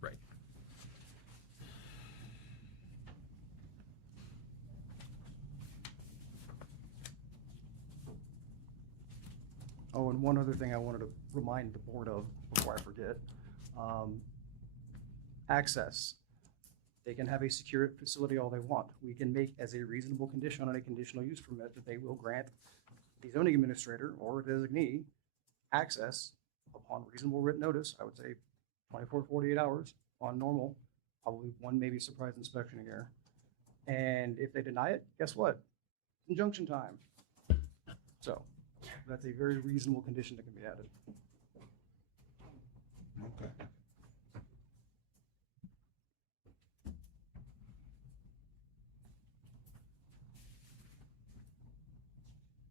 Right. Oh, and one other thing I wanted to remind the board of before I forget. Access. They can have a secure facility all they want. We can make as a reasonable condition on a conditional use permit that they will grant the zoning administrator or designee access upon reasonable written notice. I would say 24 to 48 hours on normal, probably one maybe surprise inspection a year. And if they deny it, guess what? Injunction time. So that's a very reasonable condition that can be added. Okay.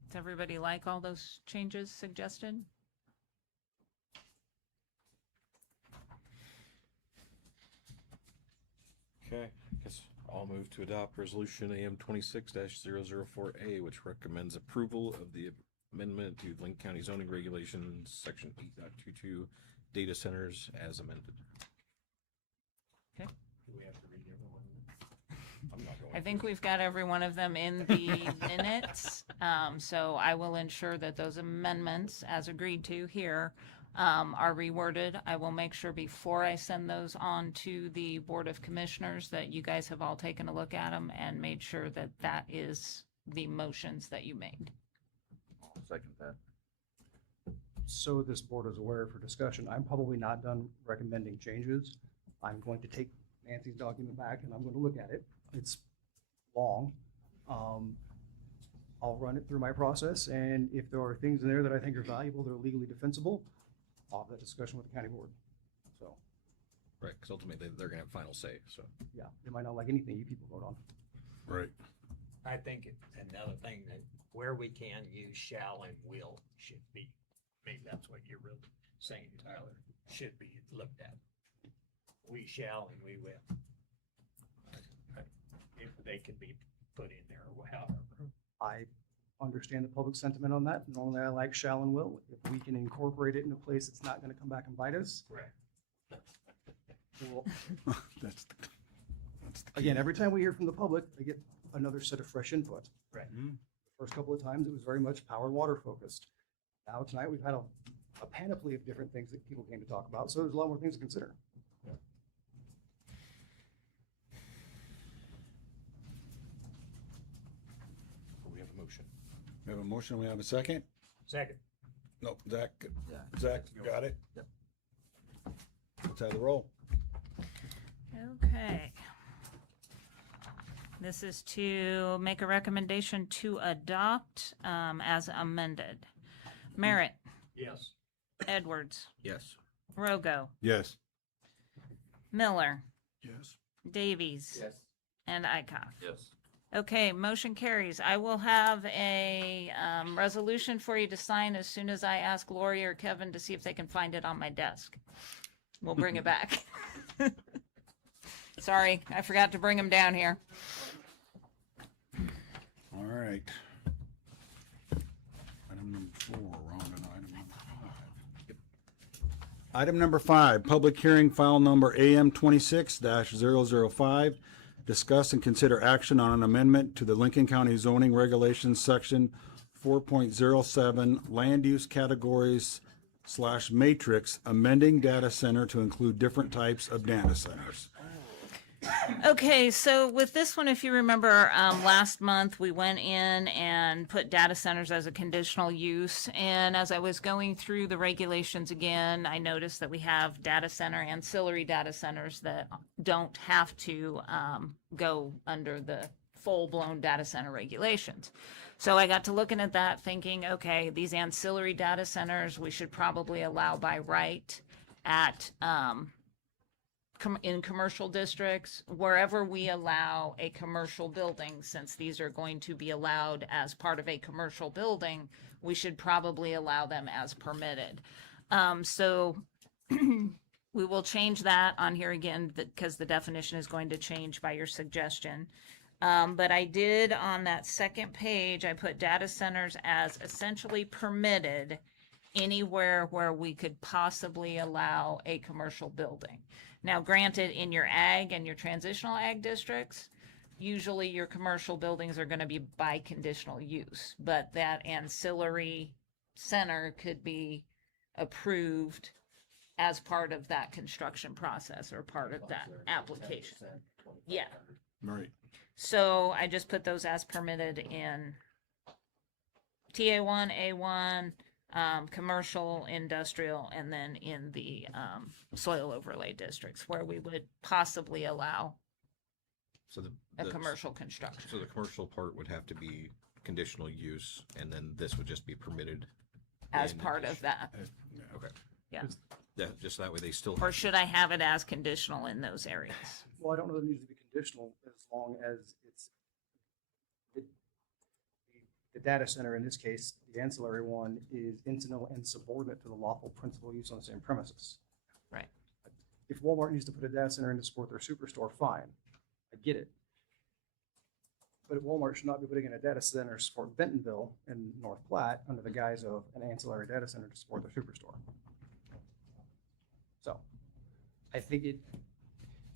Does everybody like all those changes suggested? Okay, guess I'll move to adopt resolution AM 26-004A, which recommends approval of the amendment to Lincoln County zoning regulations, section 8.22, data centers as amended. Okay. Do we have to read everyone? I'm not going I think we've got every one of them in the minutes. So I will ensure that those amendments, as agreed to here, are reworded. I will make sure before I send those on to the Board of Commissioners that you guys have all taken a look at them and made sure that that is the motions that you made. second that. So this board is aware for discussion, I'm probably not done recommending changes. I'm going to take Nancy's document back and I'm going to look at it. It's long. I'll run it through my process, and if there are things in there that I think are valuable, that are legally defensible, I'll have that discussion with the county board. So, Right, because ultimately they're going to have final say, so. yeah, they might not like anything you people vote on. Right. I think another thing that where we can use shall and will should be, maybe that's what you're really saying, Tyler, should be looked at. We shall and we will. If they can be put in there or however. I understand the public sentiment on that. Normally I like shall and will. If we can incorporate it in a place that's not going to come back and bite us. Right. Well, That's the key. again, every time we hear from the public, I get another set of fresh input. Right. First couple of times, it was very much power and water focused. Now tonight, we've had a panoply of different things that people came to talk about, so there's a lot more things to consider. We have a motion. We have a motion, we have a second? Second. Nope, Zach got it? Yep. Let's have the roll. Okay. This is to make a recommendation to adopt as amended. Merritt, Yes. Edwards, Yes. Rogo, Yes. Miller, Yes. Davies, Yes. and Ikoff. Yes. Okay, motion carries. I will have a resolution for you to sign as soon as I ask Lori or Kevin to see if they can find it on my desk. We'll bring it back. Sorry, I forgot to bring them down here. All right. Item number 4, we're on to item number 5. Item number 5, public hearing file number AM 26-005. Discuss and consider action on an amendment to the Lincoln County zoning regulations section 4.07 land use categories / matrix, amending data center to include different types of data centers. Okay, so with this one, if you remember, last month we went in and put data centers as a conditional use. And as I was going through the regulations again, I noticed that we have data center, ancillary data centers that don't have to go under the full-blown data center regulations. So I got to looking at that thinking, okay, these ancillary data centers, we should probably allow by right at in commercial districts, wherever we allow a commercial building, since these are going to be allowed as part of a commercial building, we should probably allow them as permitted. So we will change that on here again because the definition is going to change by your suggestion. But I did on that second page, I put data centers as essentially permitted anywhere where we could possibly allow a commercial building. Now, granted, in your ag and your transitional ag districts, usually your commercial buildings are going to be by conditional use, but that ancillary center could be approved as part of that construction process or part of that application. Yeah. Right. So I just put those as permitted in TA1, A1, commercial, industrial, and then in the soil overlay districts where we would possibly allow So a commercial construction. So the commercial part would have to be conditional use, and then this would just be permitted As in part of addition. that. Okay. Yeah. That, just that way they still. Or should I have it as conditional in those areas? Well, I don't know that it needs to be conditional as long as it's the data center, in this case, the ancillary one is incidental and subordinate to the lawful principal use on the same premises. Right. If Walmart needs to put a data center in to support their superstore, fine, I get it. But Walmart should not be putting in a data center to support Bentonville and North Platte under the guise of an ancillary data center to support their superstore. So I think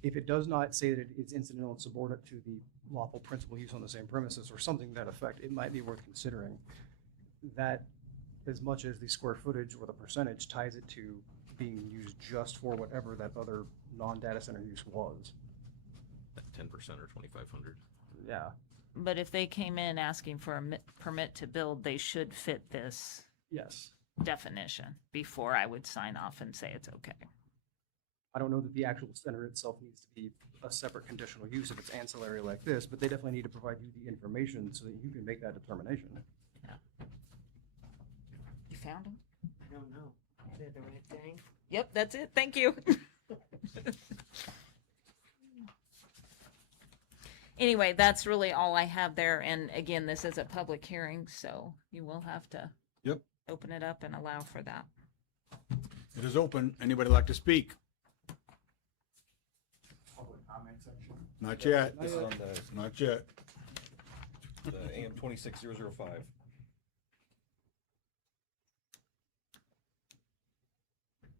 if it does not say that it is incidental and subordinate to the lawful principal use on the same premises or something to that effect, it might be worth considering that as much as the square footage or the percentage ties it to being used just for whatever that other non-data center use was. 10% or 2,500. Yeah. But if they came in asking for a permit to build, they should fit this Yes. definition before I would sign off and say it's okay. I don't know that the actual center itself needs to be a separate conditional use if it's ancillary like this, but they definitely need to provide you the information so that you can make that determination. You found them? I don't know. Is that the right thing? Yep, that's it. Thank you. Anyway, that's really all I have there. And again, this is a public hearing, so you will have to open it up and allow for that. It is open. Anybody like to speak? Public comment section. Not yet. This is on the, Not yet. the AM 26005.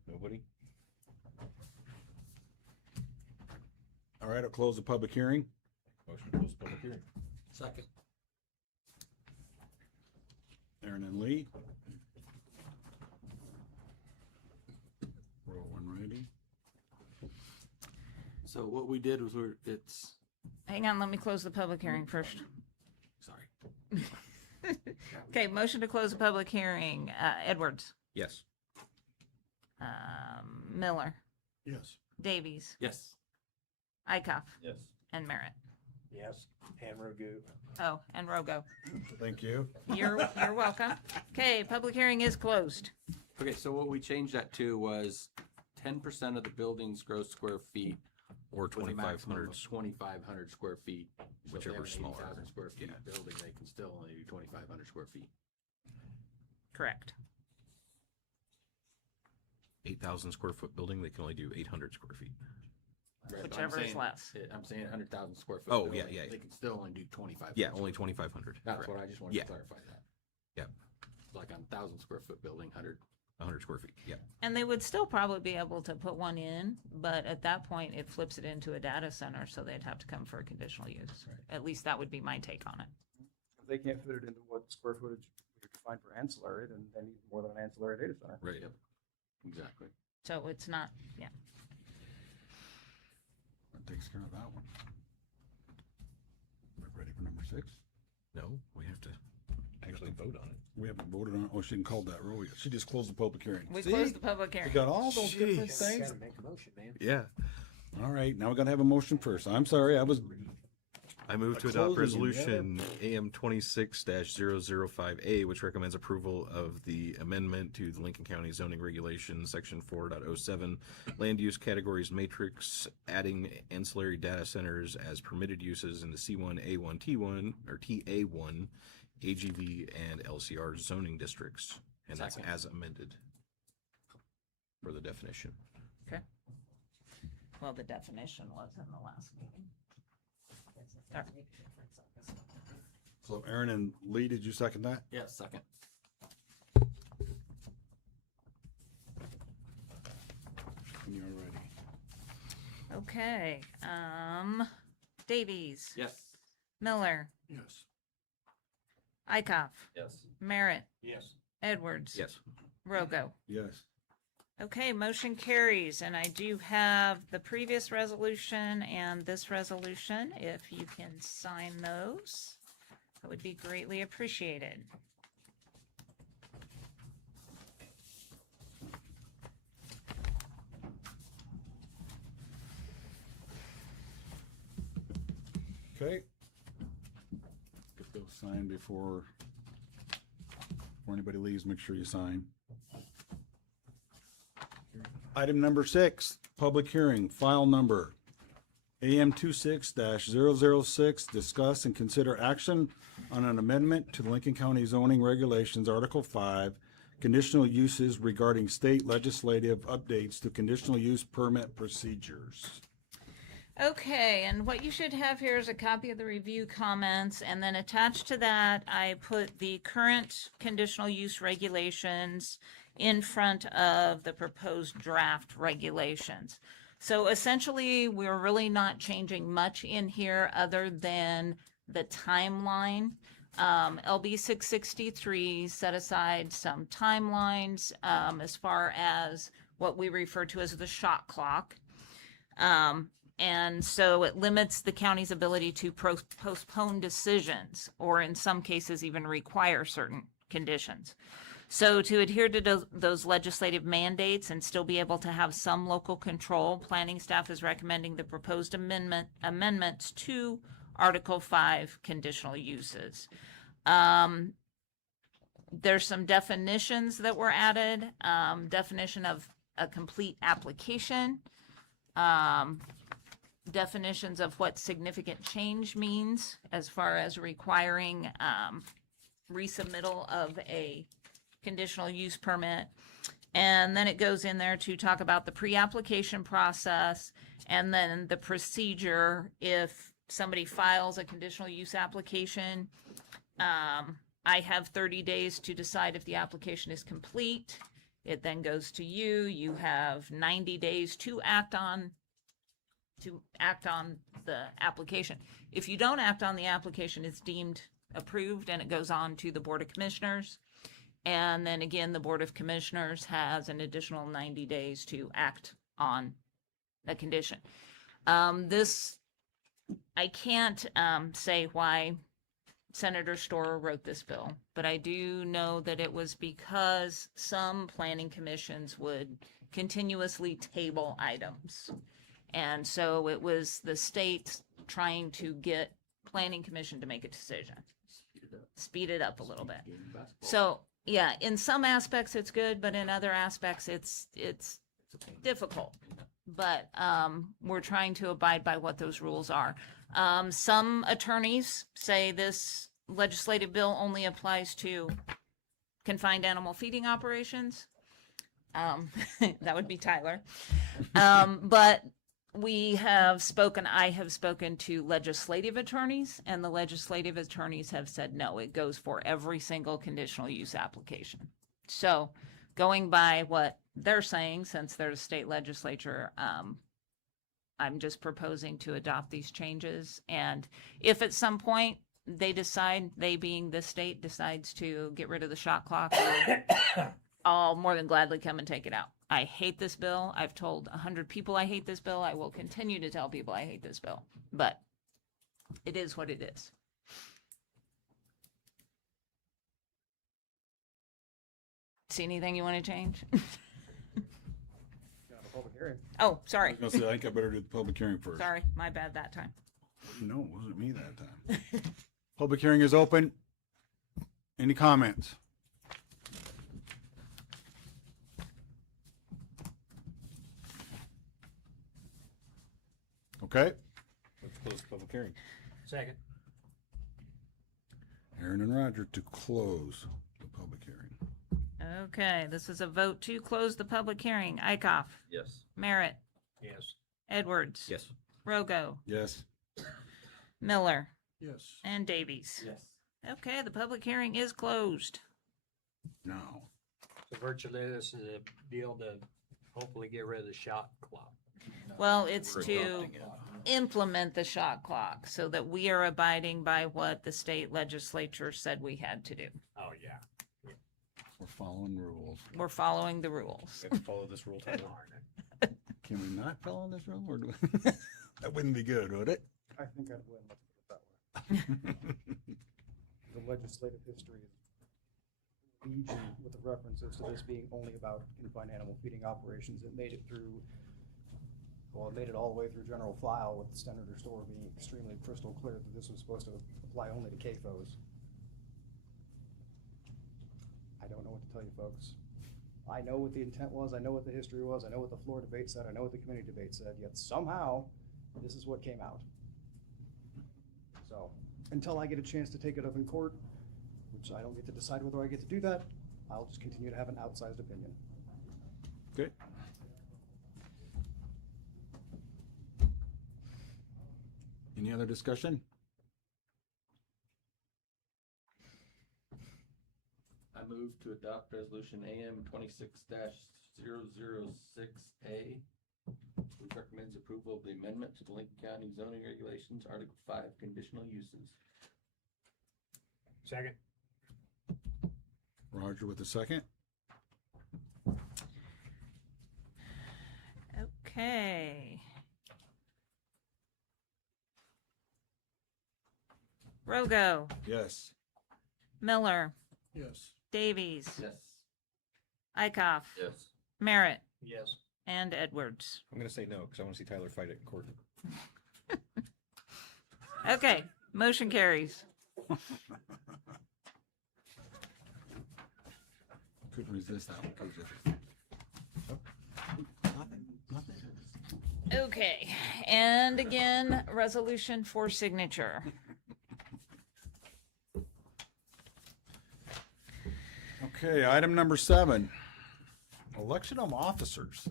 Nobody? All right, I'll close the public hearing. Motion to close public hearing. Second. Aaron and Lee. Roll one ready. So what we did was it's, Hang on, let me close the public hearing first. sorry. Okay, motion to close the public hearing. Edwards, Yes. Miller, Yes. Davies, Yes. Eichhoff, Yes. and Merritt. Yes, and Ragu. Oh, and Rogo. Thank you. You're welcome. Okay, public hearing is closed. Okay, so what we changed that to was 10% of the building's gross square feet. Or with a maximum 2,500. of 2,500 square feet. So if they Whichever have an is smaller. 80,000 square feet building, they can still only do 2,500 square feet. Correct. 8,000 square foot building, they can only do 800 square feet. Right, but Whichever I'm is saying- less. I'm saying 100,000 square foot. Oh, building, yeah. They can still only do 2,500. Yeah, only 2,500. That's correct. what I just wanted Yeah. to clarify that. Yep. Like on 1,000 square foot building, 100 square feet. Yeah. And they would still probably be able to put one in, but at that point, it flips it into a data center, so they'd have to come for a conditional use. At least that would be my take on it. If they can't fit it into what square footage we define for ancillary, then they need more than an ancillary data center. Right. Yep. Exactly. So it's not, yeah. That takes care of that one. We're ready for number 6? No, we have to actually vote on it. We haven't voted on it. Oh, she didn't call that roll yet. She just closed the public hearing. We See? closed the public We hearing. got all those different Jeez. things. Gotta make a motion, man. Yeah. All right, now we gotta have a motion first. I'm sorry, I move to adopt resolution AM 26-005A, which recommends approval of the amendment to the Lincoln County zoning regulations, section 4.07, land use categories matrix, adding ancillary data centers as permitted uses in the C1, A1, T1, or TA1, AGV, and LCR zoning districts. And that's Second. as amended for the definition. Okay. Well, the definition was in the last meeting. All right. So Aaron and Lee, did you second that? Yeah, second. When you're ready. Okay, Davies. Yes. Miller, Yes. Eichhoff, Yes. Merritt, Yes. Edwards. Yes. Rogo. Yes. Okay, motion carries, and I do have the previous resolution and this resolution. If you can sign those, that would be greatly appreciated. Okay. Get those signed before anybody leaves, make sure you sign. Item number 6, public hearing, file number AM 26-006, discuss and consider action on an amendment to the Lincoln County zoning regulations, Article 5, conditional uses regarding state legislative updates to conditional use permit procedures. Okay, and what you should have here is a copy of the review comments, and then attached to that, I put the current conditional use regulations in front of the proposed draft regulations. So essentially, we're really not changing much in here other than the timeline. LB 663 set aside some timelines as far as what we refer to as the shot clock. And so it limits the county's ability to postpone decisions, or in some cases even require certain conditions. So to adhere to those legislative mandates and still be able to have some local control, planning staff is recommending the proposed amendments to Article 5 conditional uses. There's some definitions that were added, definition of a complete application, definitions of what significant change means as far as requiring resubmittal of a conditional use permit. And then it goes in there to talk about the pre-application process and then the procedure if somebody files a conditional use application. I have 30 days to decide if the application is complete. It then goes to you. You have 90 days to act on the application. If you don't act on the application, it's deemed approved and it goes on to the Board of Commissioners. And then again, the Board of Commissioners has an additional 90 days to act on a condition. I can't say why Senator Storer wrote this bill, but I do know that it was because some planning commissions would continuously table items. And so it was the state trying to get planning commission to make a decision. Speed it up a little bit. So yeah, in some aspects it's good, but in other aspects it's difficult. But we're trying to abide by what those rules are. Some attorneys say this legislative bill only applies to confined animal feeding operations. That would be Tyler. But I have spoken to legislative attorneys, and the legislative attorneys have said, no, it goes for every single conditional use application. So going by what they're saying, since they're the state legislature, I'm just proposing to adopt these changes. And if at some point they decide, they being the state decides to get rid of the shot clock, I'll more than gladly come and take it out. I hate this bill. I've told 100 people I hate this bill. I will continue to tell people I hate this bill, but it is what it is. See anything you want to change? Public hearing. Oh, sorry. I was gonna say, I think I better do the public hearing first. Sorry, my bad that time. No, it wasn't me that time. Public hearing is open. Any comments? Okay. Let's close the public hearing. Second. Aaron and Roger to close the public hearing. Okay, this is a vote to close the public hearing. Eichhoff. Yes. Merritt. Yes. Edwards. Yes. Rogo. Yes. Miller. Yes. And Davies. Yes. Okay, the public hearing is closed. Now. So virtually this is a deal to hopefully get rid of the shot clock. Well, it's We're to adopting it. implement the shot clock so that we are abiding by what the state legislature said we had to do. Oh, yeah. We're following rules. We're following the rules. We have to follow this rule, Tyler. Can we not follow this rule, or do we? That wouldn't be good, would it? I think I'd win, let's put it that way. The legislative history is legion with the references to this being only about confined animal feeding operations. It made it through Well, it made it all the way through general file with Senator Storer being extremely crystal clear that this was supposed to apply only to CAFOs. I don't know what to tell you, folks. I know what the intent was, I know what the history was, I know what the floor debate said, I know what the committee debate said, yet somehow, this is what came out. So, until I get a chance to take it up in court, which I don't get to decide whether I get to do that, I'll just continue to have an outsized opinion. Okay. Any other discussion? I move to adopt resolution AM 26-006A, which recommends approval of the amendment to the Lincoln County zoning regulations, Article 5, conditional uses. Second. Roger with the second. Okay. Rogo, Yes. Miller, Yes. Davies, Yes. Eichhoff, Yes. Merritt, Yes. and Edwards. I'm gonna say no, because I want to see Tyler fight it in court. Okay, motion carries. Couldn't resist that one, could you? Okay, and again, resolution for signature. Okay, item number 7, election of officers.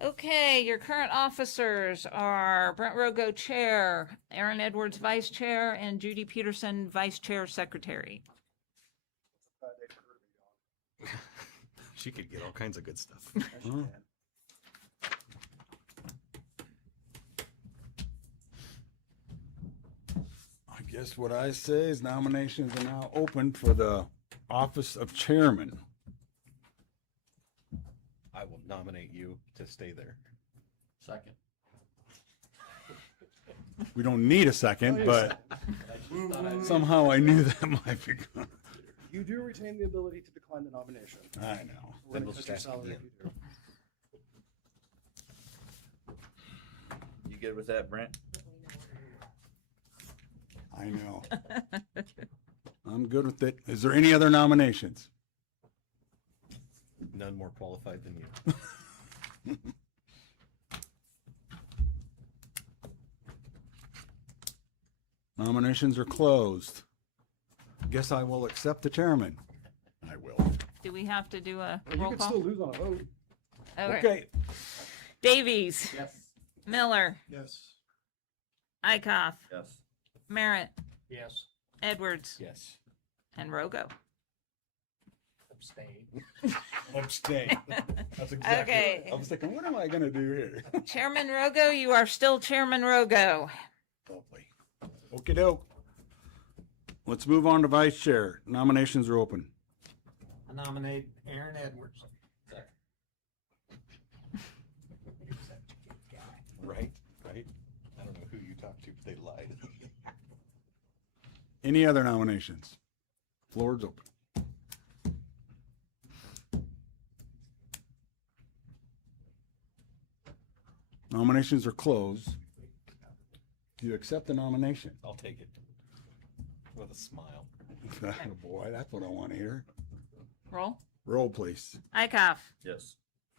Okay, your current officers are Brent Rogo, Chair, Aaron Edwards, Vice Chair, and Judy Peterson, Vice Chair Secretary. She could get all kinds of good stuff. I guess what I say is nominations are now open for the office of chairman. I will nominate you to stay there. Second. We don't need a second, but somehow I knew that might be good. You do retain the ability to decline the nomination. I know. We're Then gonna we'll cut just your ask salary again. if you do. You good with that, Brent? I know. I'm good with it. Is there any other nominations? None more qualified than you. Nominations are closed. Guess I will accept the chairman. I will. Do we have to do a Well, you roll can call? still lose on a vote. Okay. Davies, Yes. Miller, Yes. Eichhoff, Yes. Merritt, Yes. Edwards, Yes. and Rogo. Abstain. Abstain. That's exactly Okay. right. I was thinking, what am I going to do here? Chairman Rogo, you are still Chairman Rogo. Lovely. Okie doke. Let's move on to vice chair. Nominations are open. I nominate Aaron Edwards. Right? Right? I don't know who you talked to, but they lied. Any other nominations? Floor is open. Nominations are closed. Do you accept the nomination? I'll take it. With a smile. Oh boy, that's what I want to hear. Roll. Roll, please. Eichhoff, Yes.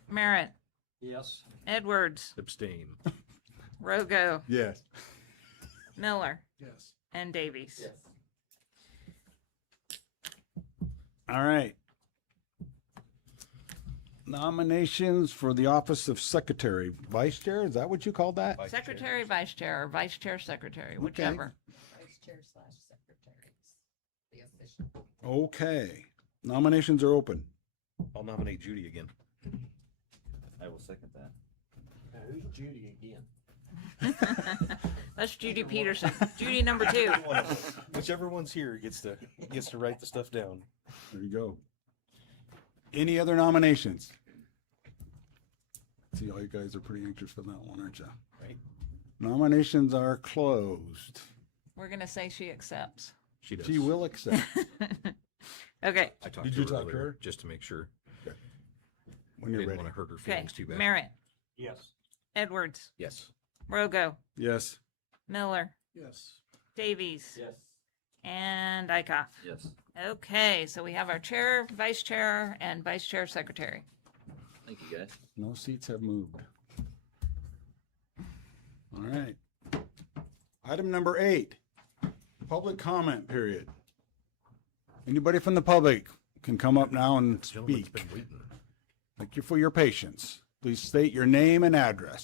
Merritt, Yes. Edwards, Abstain. Rogo, Yes. Miller, Yes. and Davies. Yes. All right. Nominations for the office of secretary. Vice chair, is that what you called that? Vice Secretary, Vice Chair, or Vice Chair Secretary, whichever. Vice Chair / Secretary, the official. Okay. Nominations are open. I'll nominate Judy again. I will second that. Now, who's Judy again? That's Judy Peterson. Judy number 2. Whichever one's here gets to write the stuff down. There you go. Any other nominations? See, all you guys are pretty anxious for that one, aren't you? Right. Nominations are closed. We're going to say she accepts. She does. She will accept. Okay. I talked Did to you her talk to earlier, her? just to make sure. When you're Didn't ready. want to hurt her Okay. feelings too bad. Merritt, Yes. Edwards, Yes. Rogo, Yes. Miller, Yes. Davies, Yes. and Dykoff. Yes. Okay, so we have our chair, vice chair, and vice chair secretary. Thank you, guys. No seats have moved. All right. Item number 8, public comment period. Anybody from the public can come up now and Gentleman's speak. been waiting. Thank you for your patience. Please state your name and address.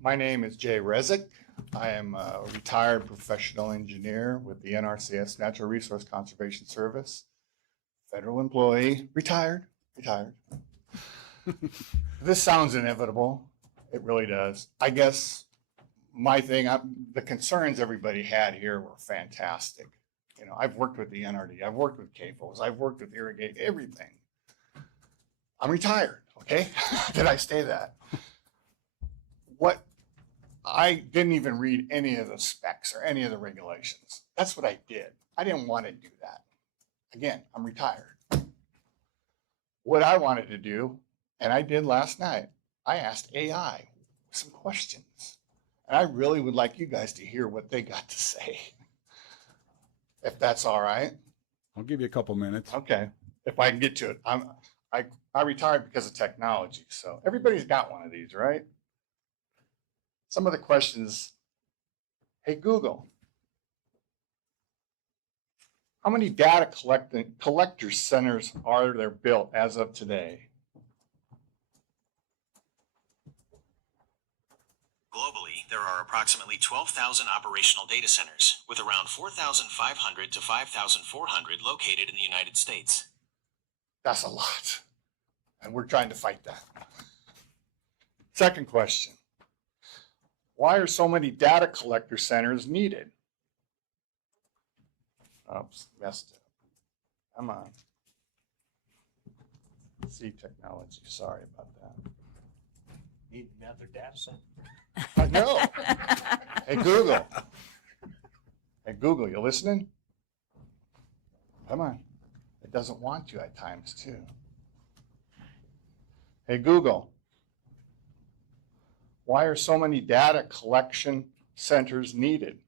My name is Jay Rezick. I am a retired professional engineer with the NRCS Natural Resource Conservation Service. Federal employee, retired. This sounds inevitable. It really does. I guess my thing, the concerns everybody had here were fantastic. You know, I've worked with the NRD, I've worked with CAFOs, I've worked with irrigate, everything. I'm retired, okay? Did I say that? I didn't even read any of the specs or any of the regulations. That's what I did. I didn't want to do that. Again, I'm retired. What I wanted to do, and I did last night, I asked AI some questions. And I really would like you guys to hear what they got to say. If that's all right. I'll give you a couple minutes. Okay. If I can get to it. I retired because of technology. So everybody's got one of these, right? Some of the questions. Hey, Google, how many data collector centers are there built as of today? Globally, there are approximately 12,000 operational data centers, with around 4,500 to 5,400 located in the United States. That's a lot. And we're trying to fight that. Second question. Why are so many data collector centers needed? Oops, messed it. Come on. See technology, sorry about that. Need another data center. I know. Hey, Google. Hey, Google, you listening? Come on. It doesn't want you at times, too. Hey, Google. Why are so many data collection centers needed?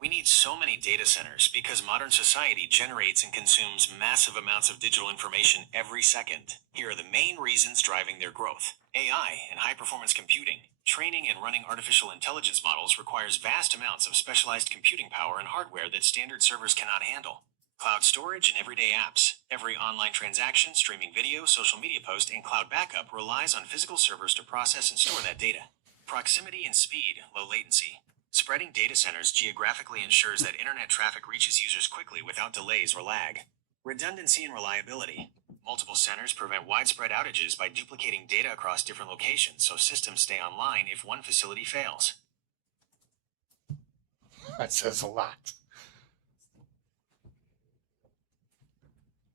We need so many data centers because modern society generates and consumes massive amounts of digital information every second. Here are the main reasons driving their growth. AI and high-performance computing. Training and running artificial intelligence models requires vast amounts of specialized computing power and hardware that standard servers cannot handle. Cloud storage and everyday apps. Every online transaction, streaming video, social media post, and cloud backup relies on physical servers to process and store that data. Proximity and speed, low latency. Spreading data centers geographically ensures that internet traffic reaches users quickly without delays or lag. Redundancy and reliability. Multiple centers prevent widespread outages by duplicating data across different locations, so systems stay online if one facility fails. That says a lot.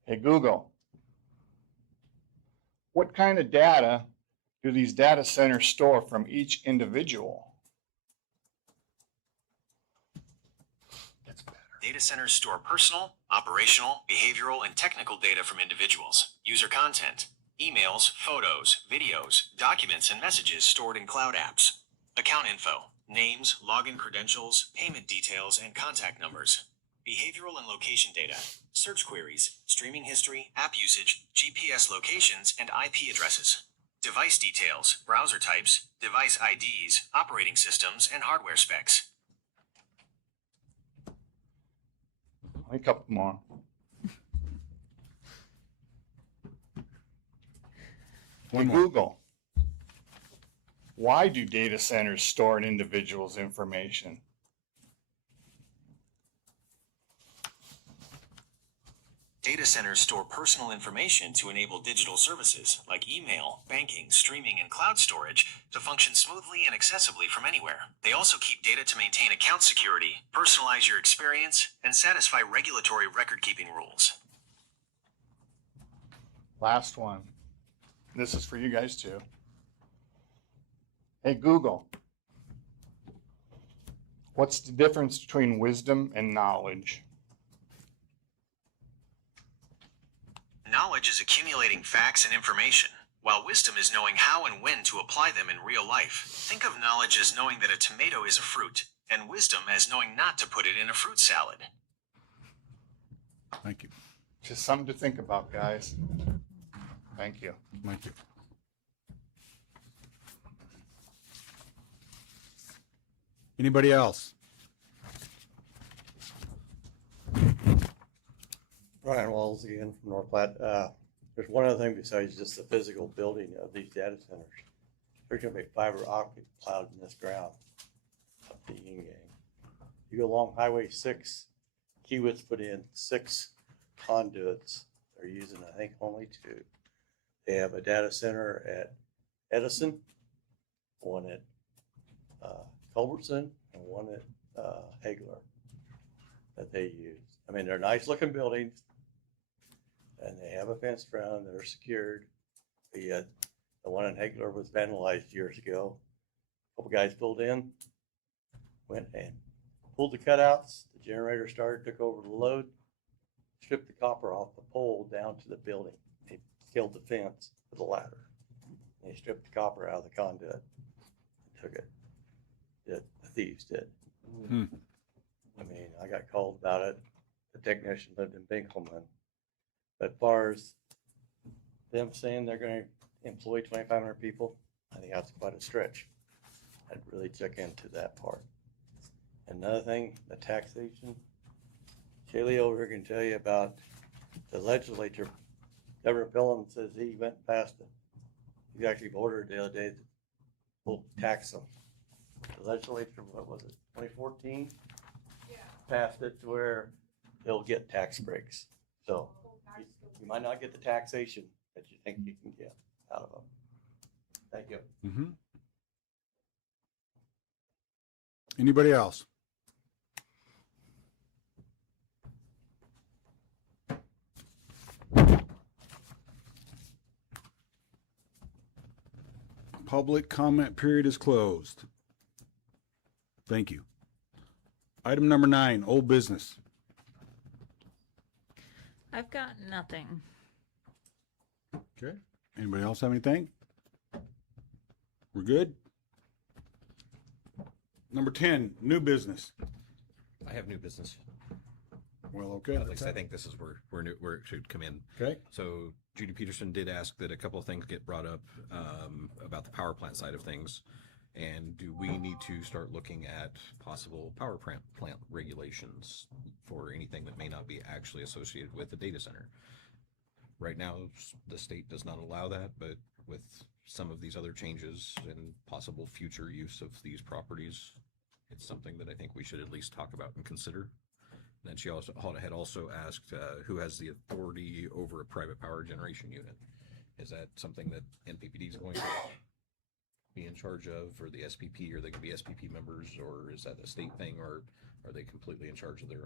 Hey, Google. What kind of data do these data centers store from each individual? Data centers store personal, operational, behavioral, and technical data from individuals. User content, emails, photos, videos, documents, and messages stored in cloud apps. Account info, names, login credentials, payment details, and contact numbers. Behavioral and location data, search queries, streaming history, app usage, GPS locations, and IP addresses. Device details, browser types, device IDs, operating systems, and hardware specs. A couple more. Hey, Google. Why do data centers store an individual's information? Data centers store personal information to enable digital services like email, banking, streaming, and cloud storage to function smoothly and accessibly from anywhere. They also keep data to maintain account security, personalize your experience, and satisfy regulatory record-keeping rules. Last one. This is for you guys too. Hey, Google. What's the difference between wisdom and knowledge? Knowledge is accumulating facts and information, while wisdom is knowing how and when to apply them in real life. Think of knowledge as knowing that a tomato is a fruit, and wisdom as knowing not to put it in a fruit salad. Thank you. Just something to think about, guys. Thank you. Thank you. Anybody else? Brian Walls again from North Platte. There's one other thing besides just the physical building of these data centers. There's gonna be fiber optic cloud in this ground up the yin yang. You go along Highway 6, Kiewitz put in 6 conduits. They're using, I think, only 2. They have a data center at Edison, one at Culbertson, and one at Hagler that they use. I mean, they're nice looking buildings and they have a fence around that are secured. The one in Hagler was vandalized years ago. A couple guys pulled in, went and pulled the cutouts. The generator started, took over the load, stripped the copper off the pole down to the building. They killed the fence with a ladder. They stripped the copper out of the conduit and took it. The thieves did. Hmm. I mean, I got called about it. The technician lived in Binkelman. But as far as them saying they're going to employ 2,500 people, I think that's quite a stretch. I'd really check into that part. Another thing, the taxation. Kaylee over here can tell you about the legislature. Governor Phelan says he went past it. He actually ordered the other day that we'll tax them. The legislature, what was it, 2014? Yeah. Passed it to where they'll get tax breaks. So you might not get the taxation that you think you can get out of them. Thank you. Mm-hmm. Anybody else? Public comment period is closed. Thank you. Item number 9, old business. I've got nothing. Okay. Anybody else have anything? We're good? Number 10, new business. I have new business. Well, okay. At least I think this is where it should come in. Okay. So Judy Peterson did ask that a couple of things get brought up about the power plant side of things. And do we need to start looking at possible power plant regulations for anything that may not be actually associated with a data center? Right now, the state does not allow that, but with some of these other changes and possible future use of these properties, it's something that I think we should at least talk about and consider. And then she also had asked who has the authority over a private power generation unit. Is that something that NPPD is going to be in charge of, or the SPP? Are they going to be SPP members, or is that a state thing, or are they completely in charge of their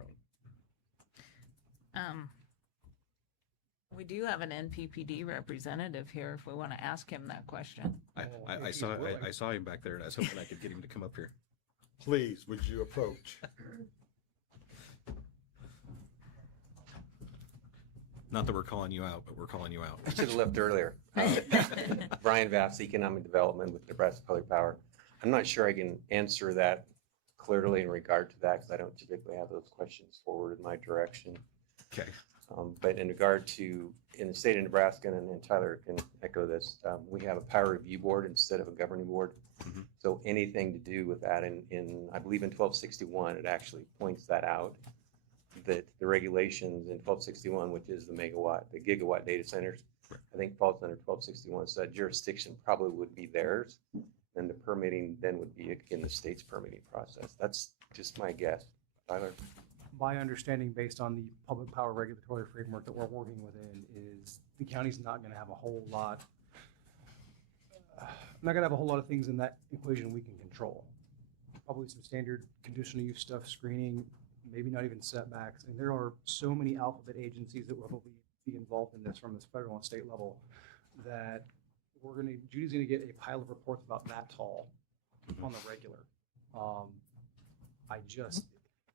own? We do have an NPPD representative here if we want to ask him that question. I saw him back there, and I was hoping I could get him to come up here. Please, would you approach? Not that we're calling you out, but we're calling you out. I should have left earlier. Brian Vass, Economic Development with Nebraska Public Power. I'm not sure I can answer that clearly in regard to that because I don't typically have those questions forward in my direction. Okay. But in regard to, in the state of Nebraska, and Tyler can echo this, we have a power review board instead of a governing board. Mm-hmm. So anything to do with that in I believe in 1261, it actually points that out, that the regulations in 1261, which is the gigawatt data centers, right, I think falls under 1261. So that jurisdiction probably would be theirs. And the permitting then would be, again, the state's permitting process. That's just my guess. Tyler? My understanding, based on the public power regulatory framework that we're working within, is the county's not going to have a whole lot. Not going to have a whole lot of things in that equation we can control. Probably some standard conditional use stuff, screening, maybe not even setbacks. And there are so many alphabet agencies that will be involved in this from this federal and state level that Judy's going to get a pile of reports about that tall on the regular.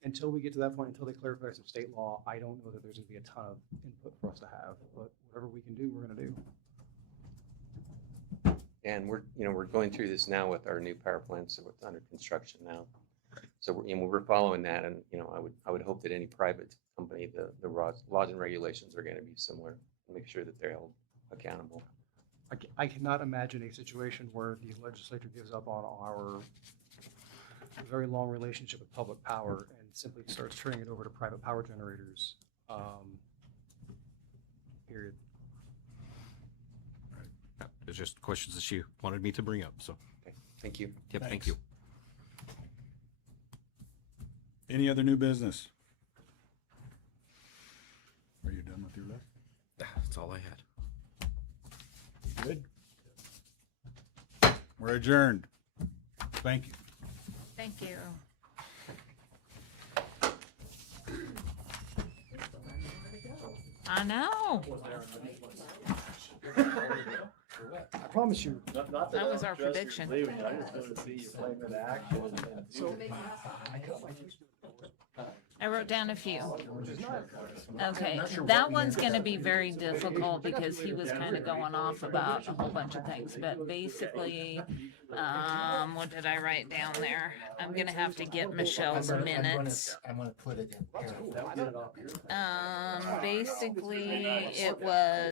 until we get to that point, until they clarify some state law, I don't know that there's gonna be a ton of input for us to have, but whatever we can do, we're gonna do. And we're going through this now with our new power plants that are under construction now. So we're following that, and I would hope that any private company, the laws and regulations are going to be similar. Make sure that they're held accountable. I cannot imagine a situation where the legislature gives up on our very long relationship with public power and simply starts turning it over to private power generators. Period. It's just questions that she wanted me to bring up, so. Okay, thank you. Yep, thank Thanks. you. Any other new business? Are you done with your list? That's all I had. Good. We're adjourned. Thank you. Thank you. I know. I promise you. That was our prediction. I wrote down a few. Okay, that one's gonna be very difficult because he was kind of going off about a whole bunch of things, but basically, what did I write down there? I'm gonna have to get Michelle's minutes. I'm gonna put it in here. Basically, it was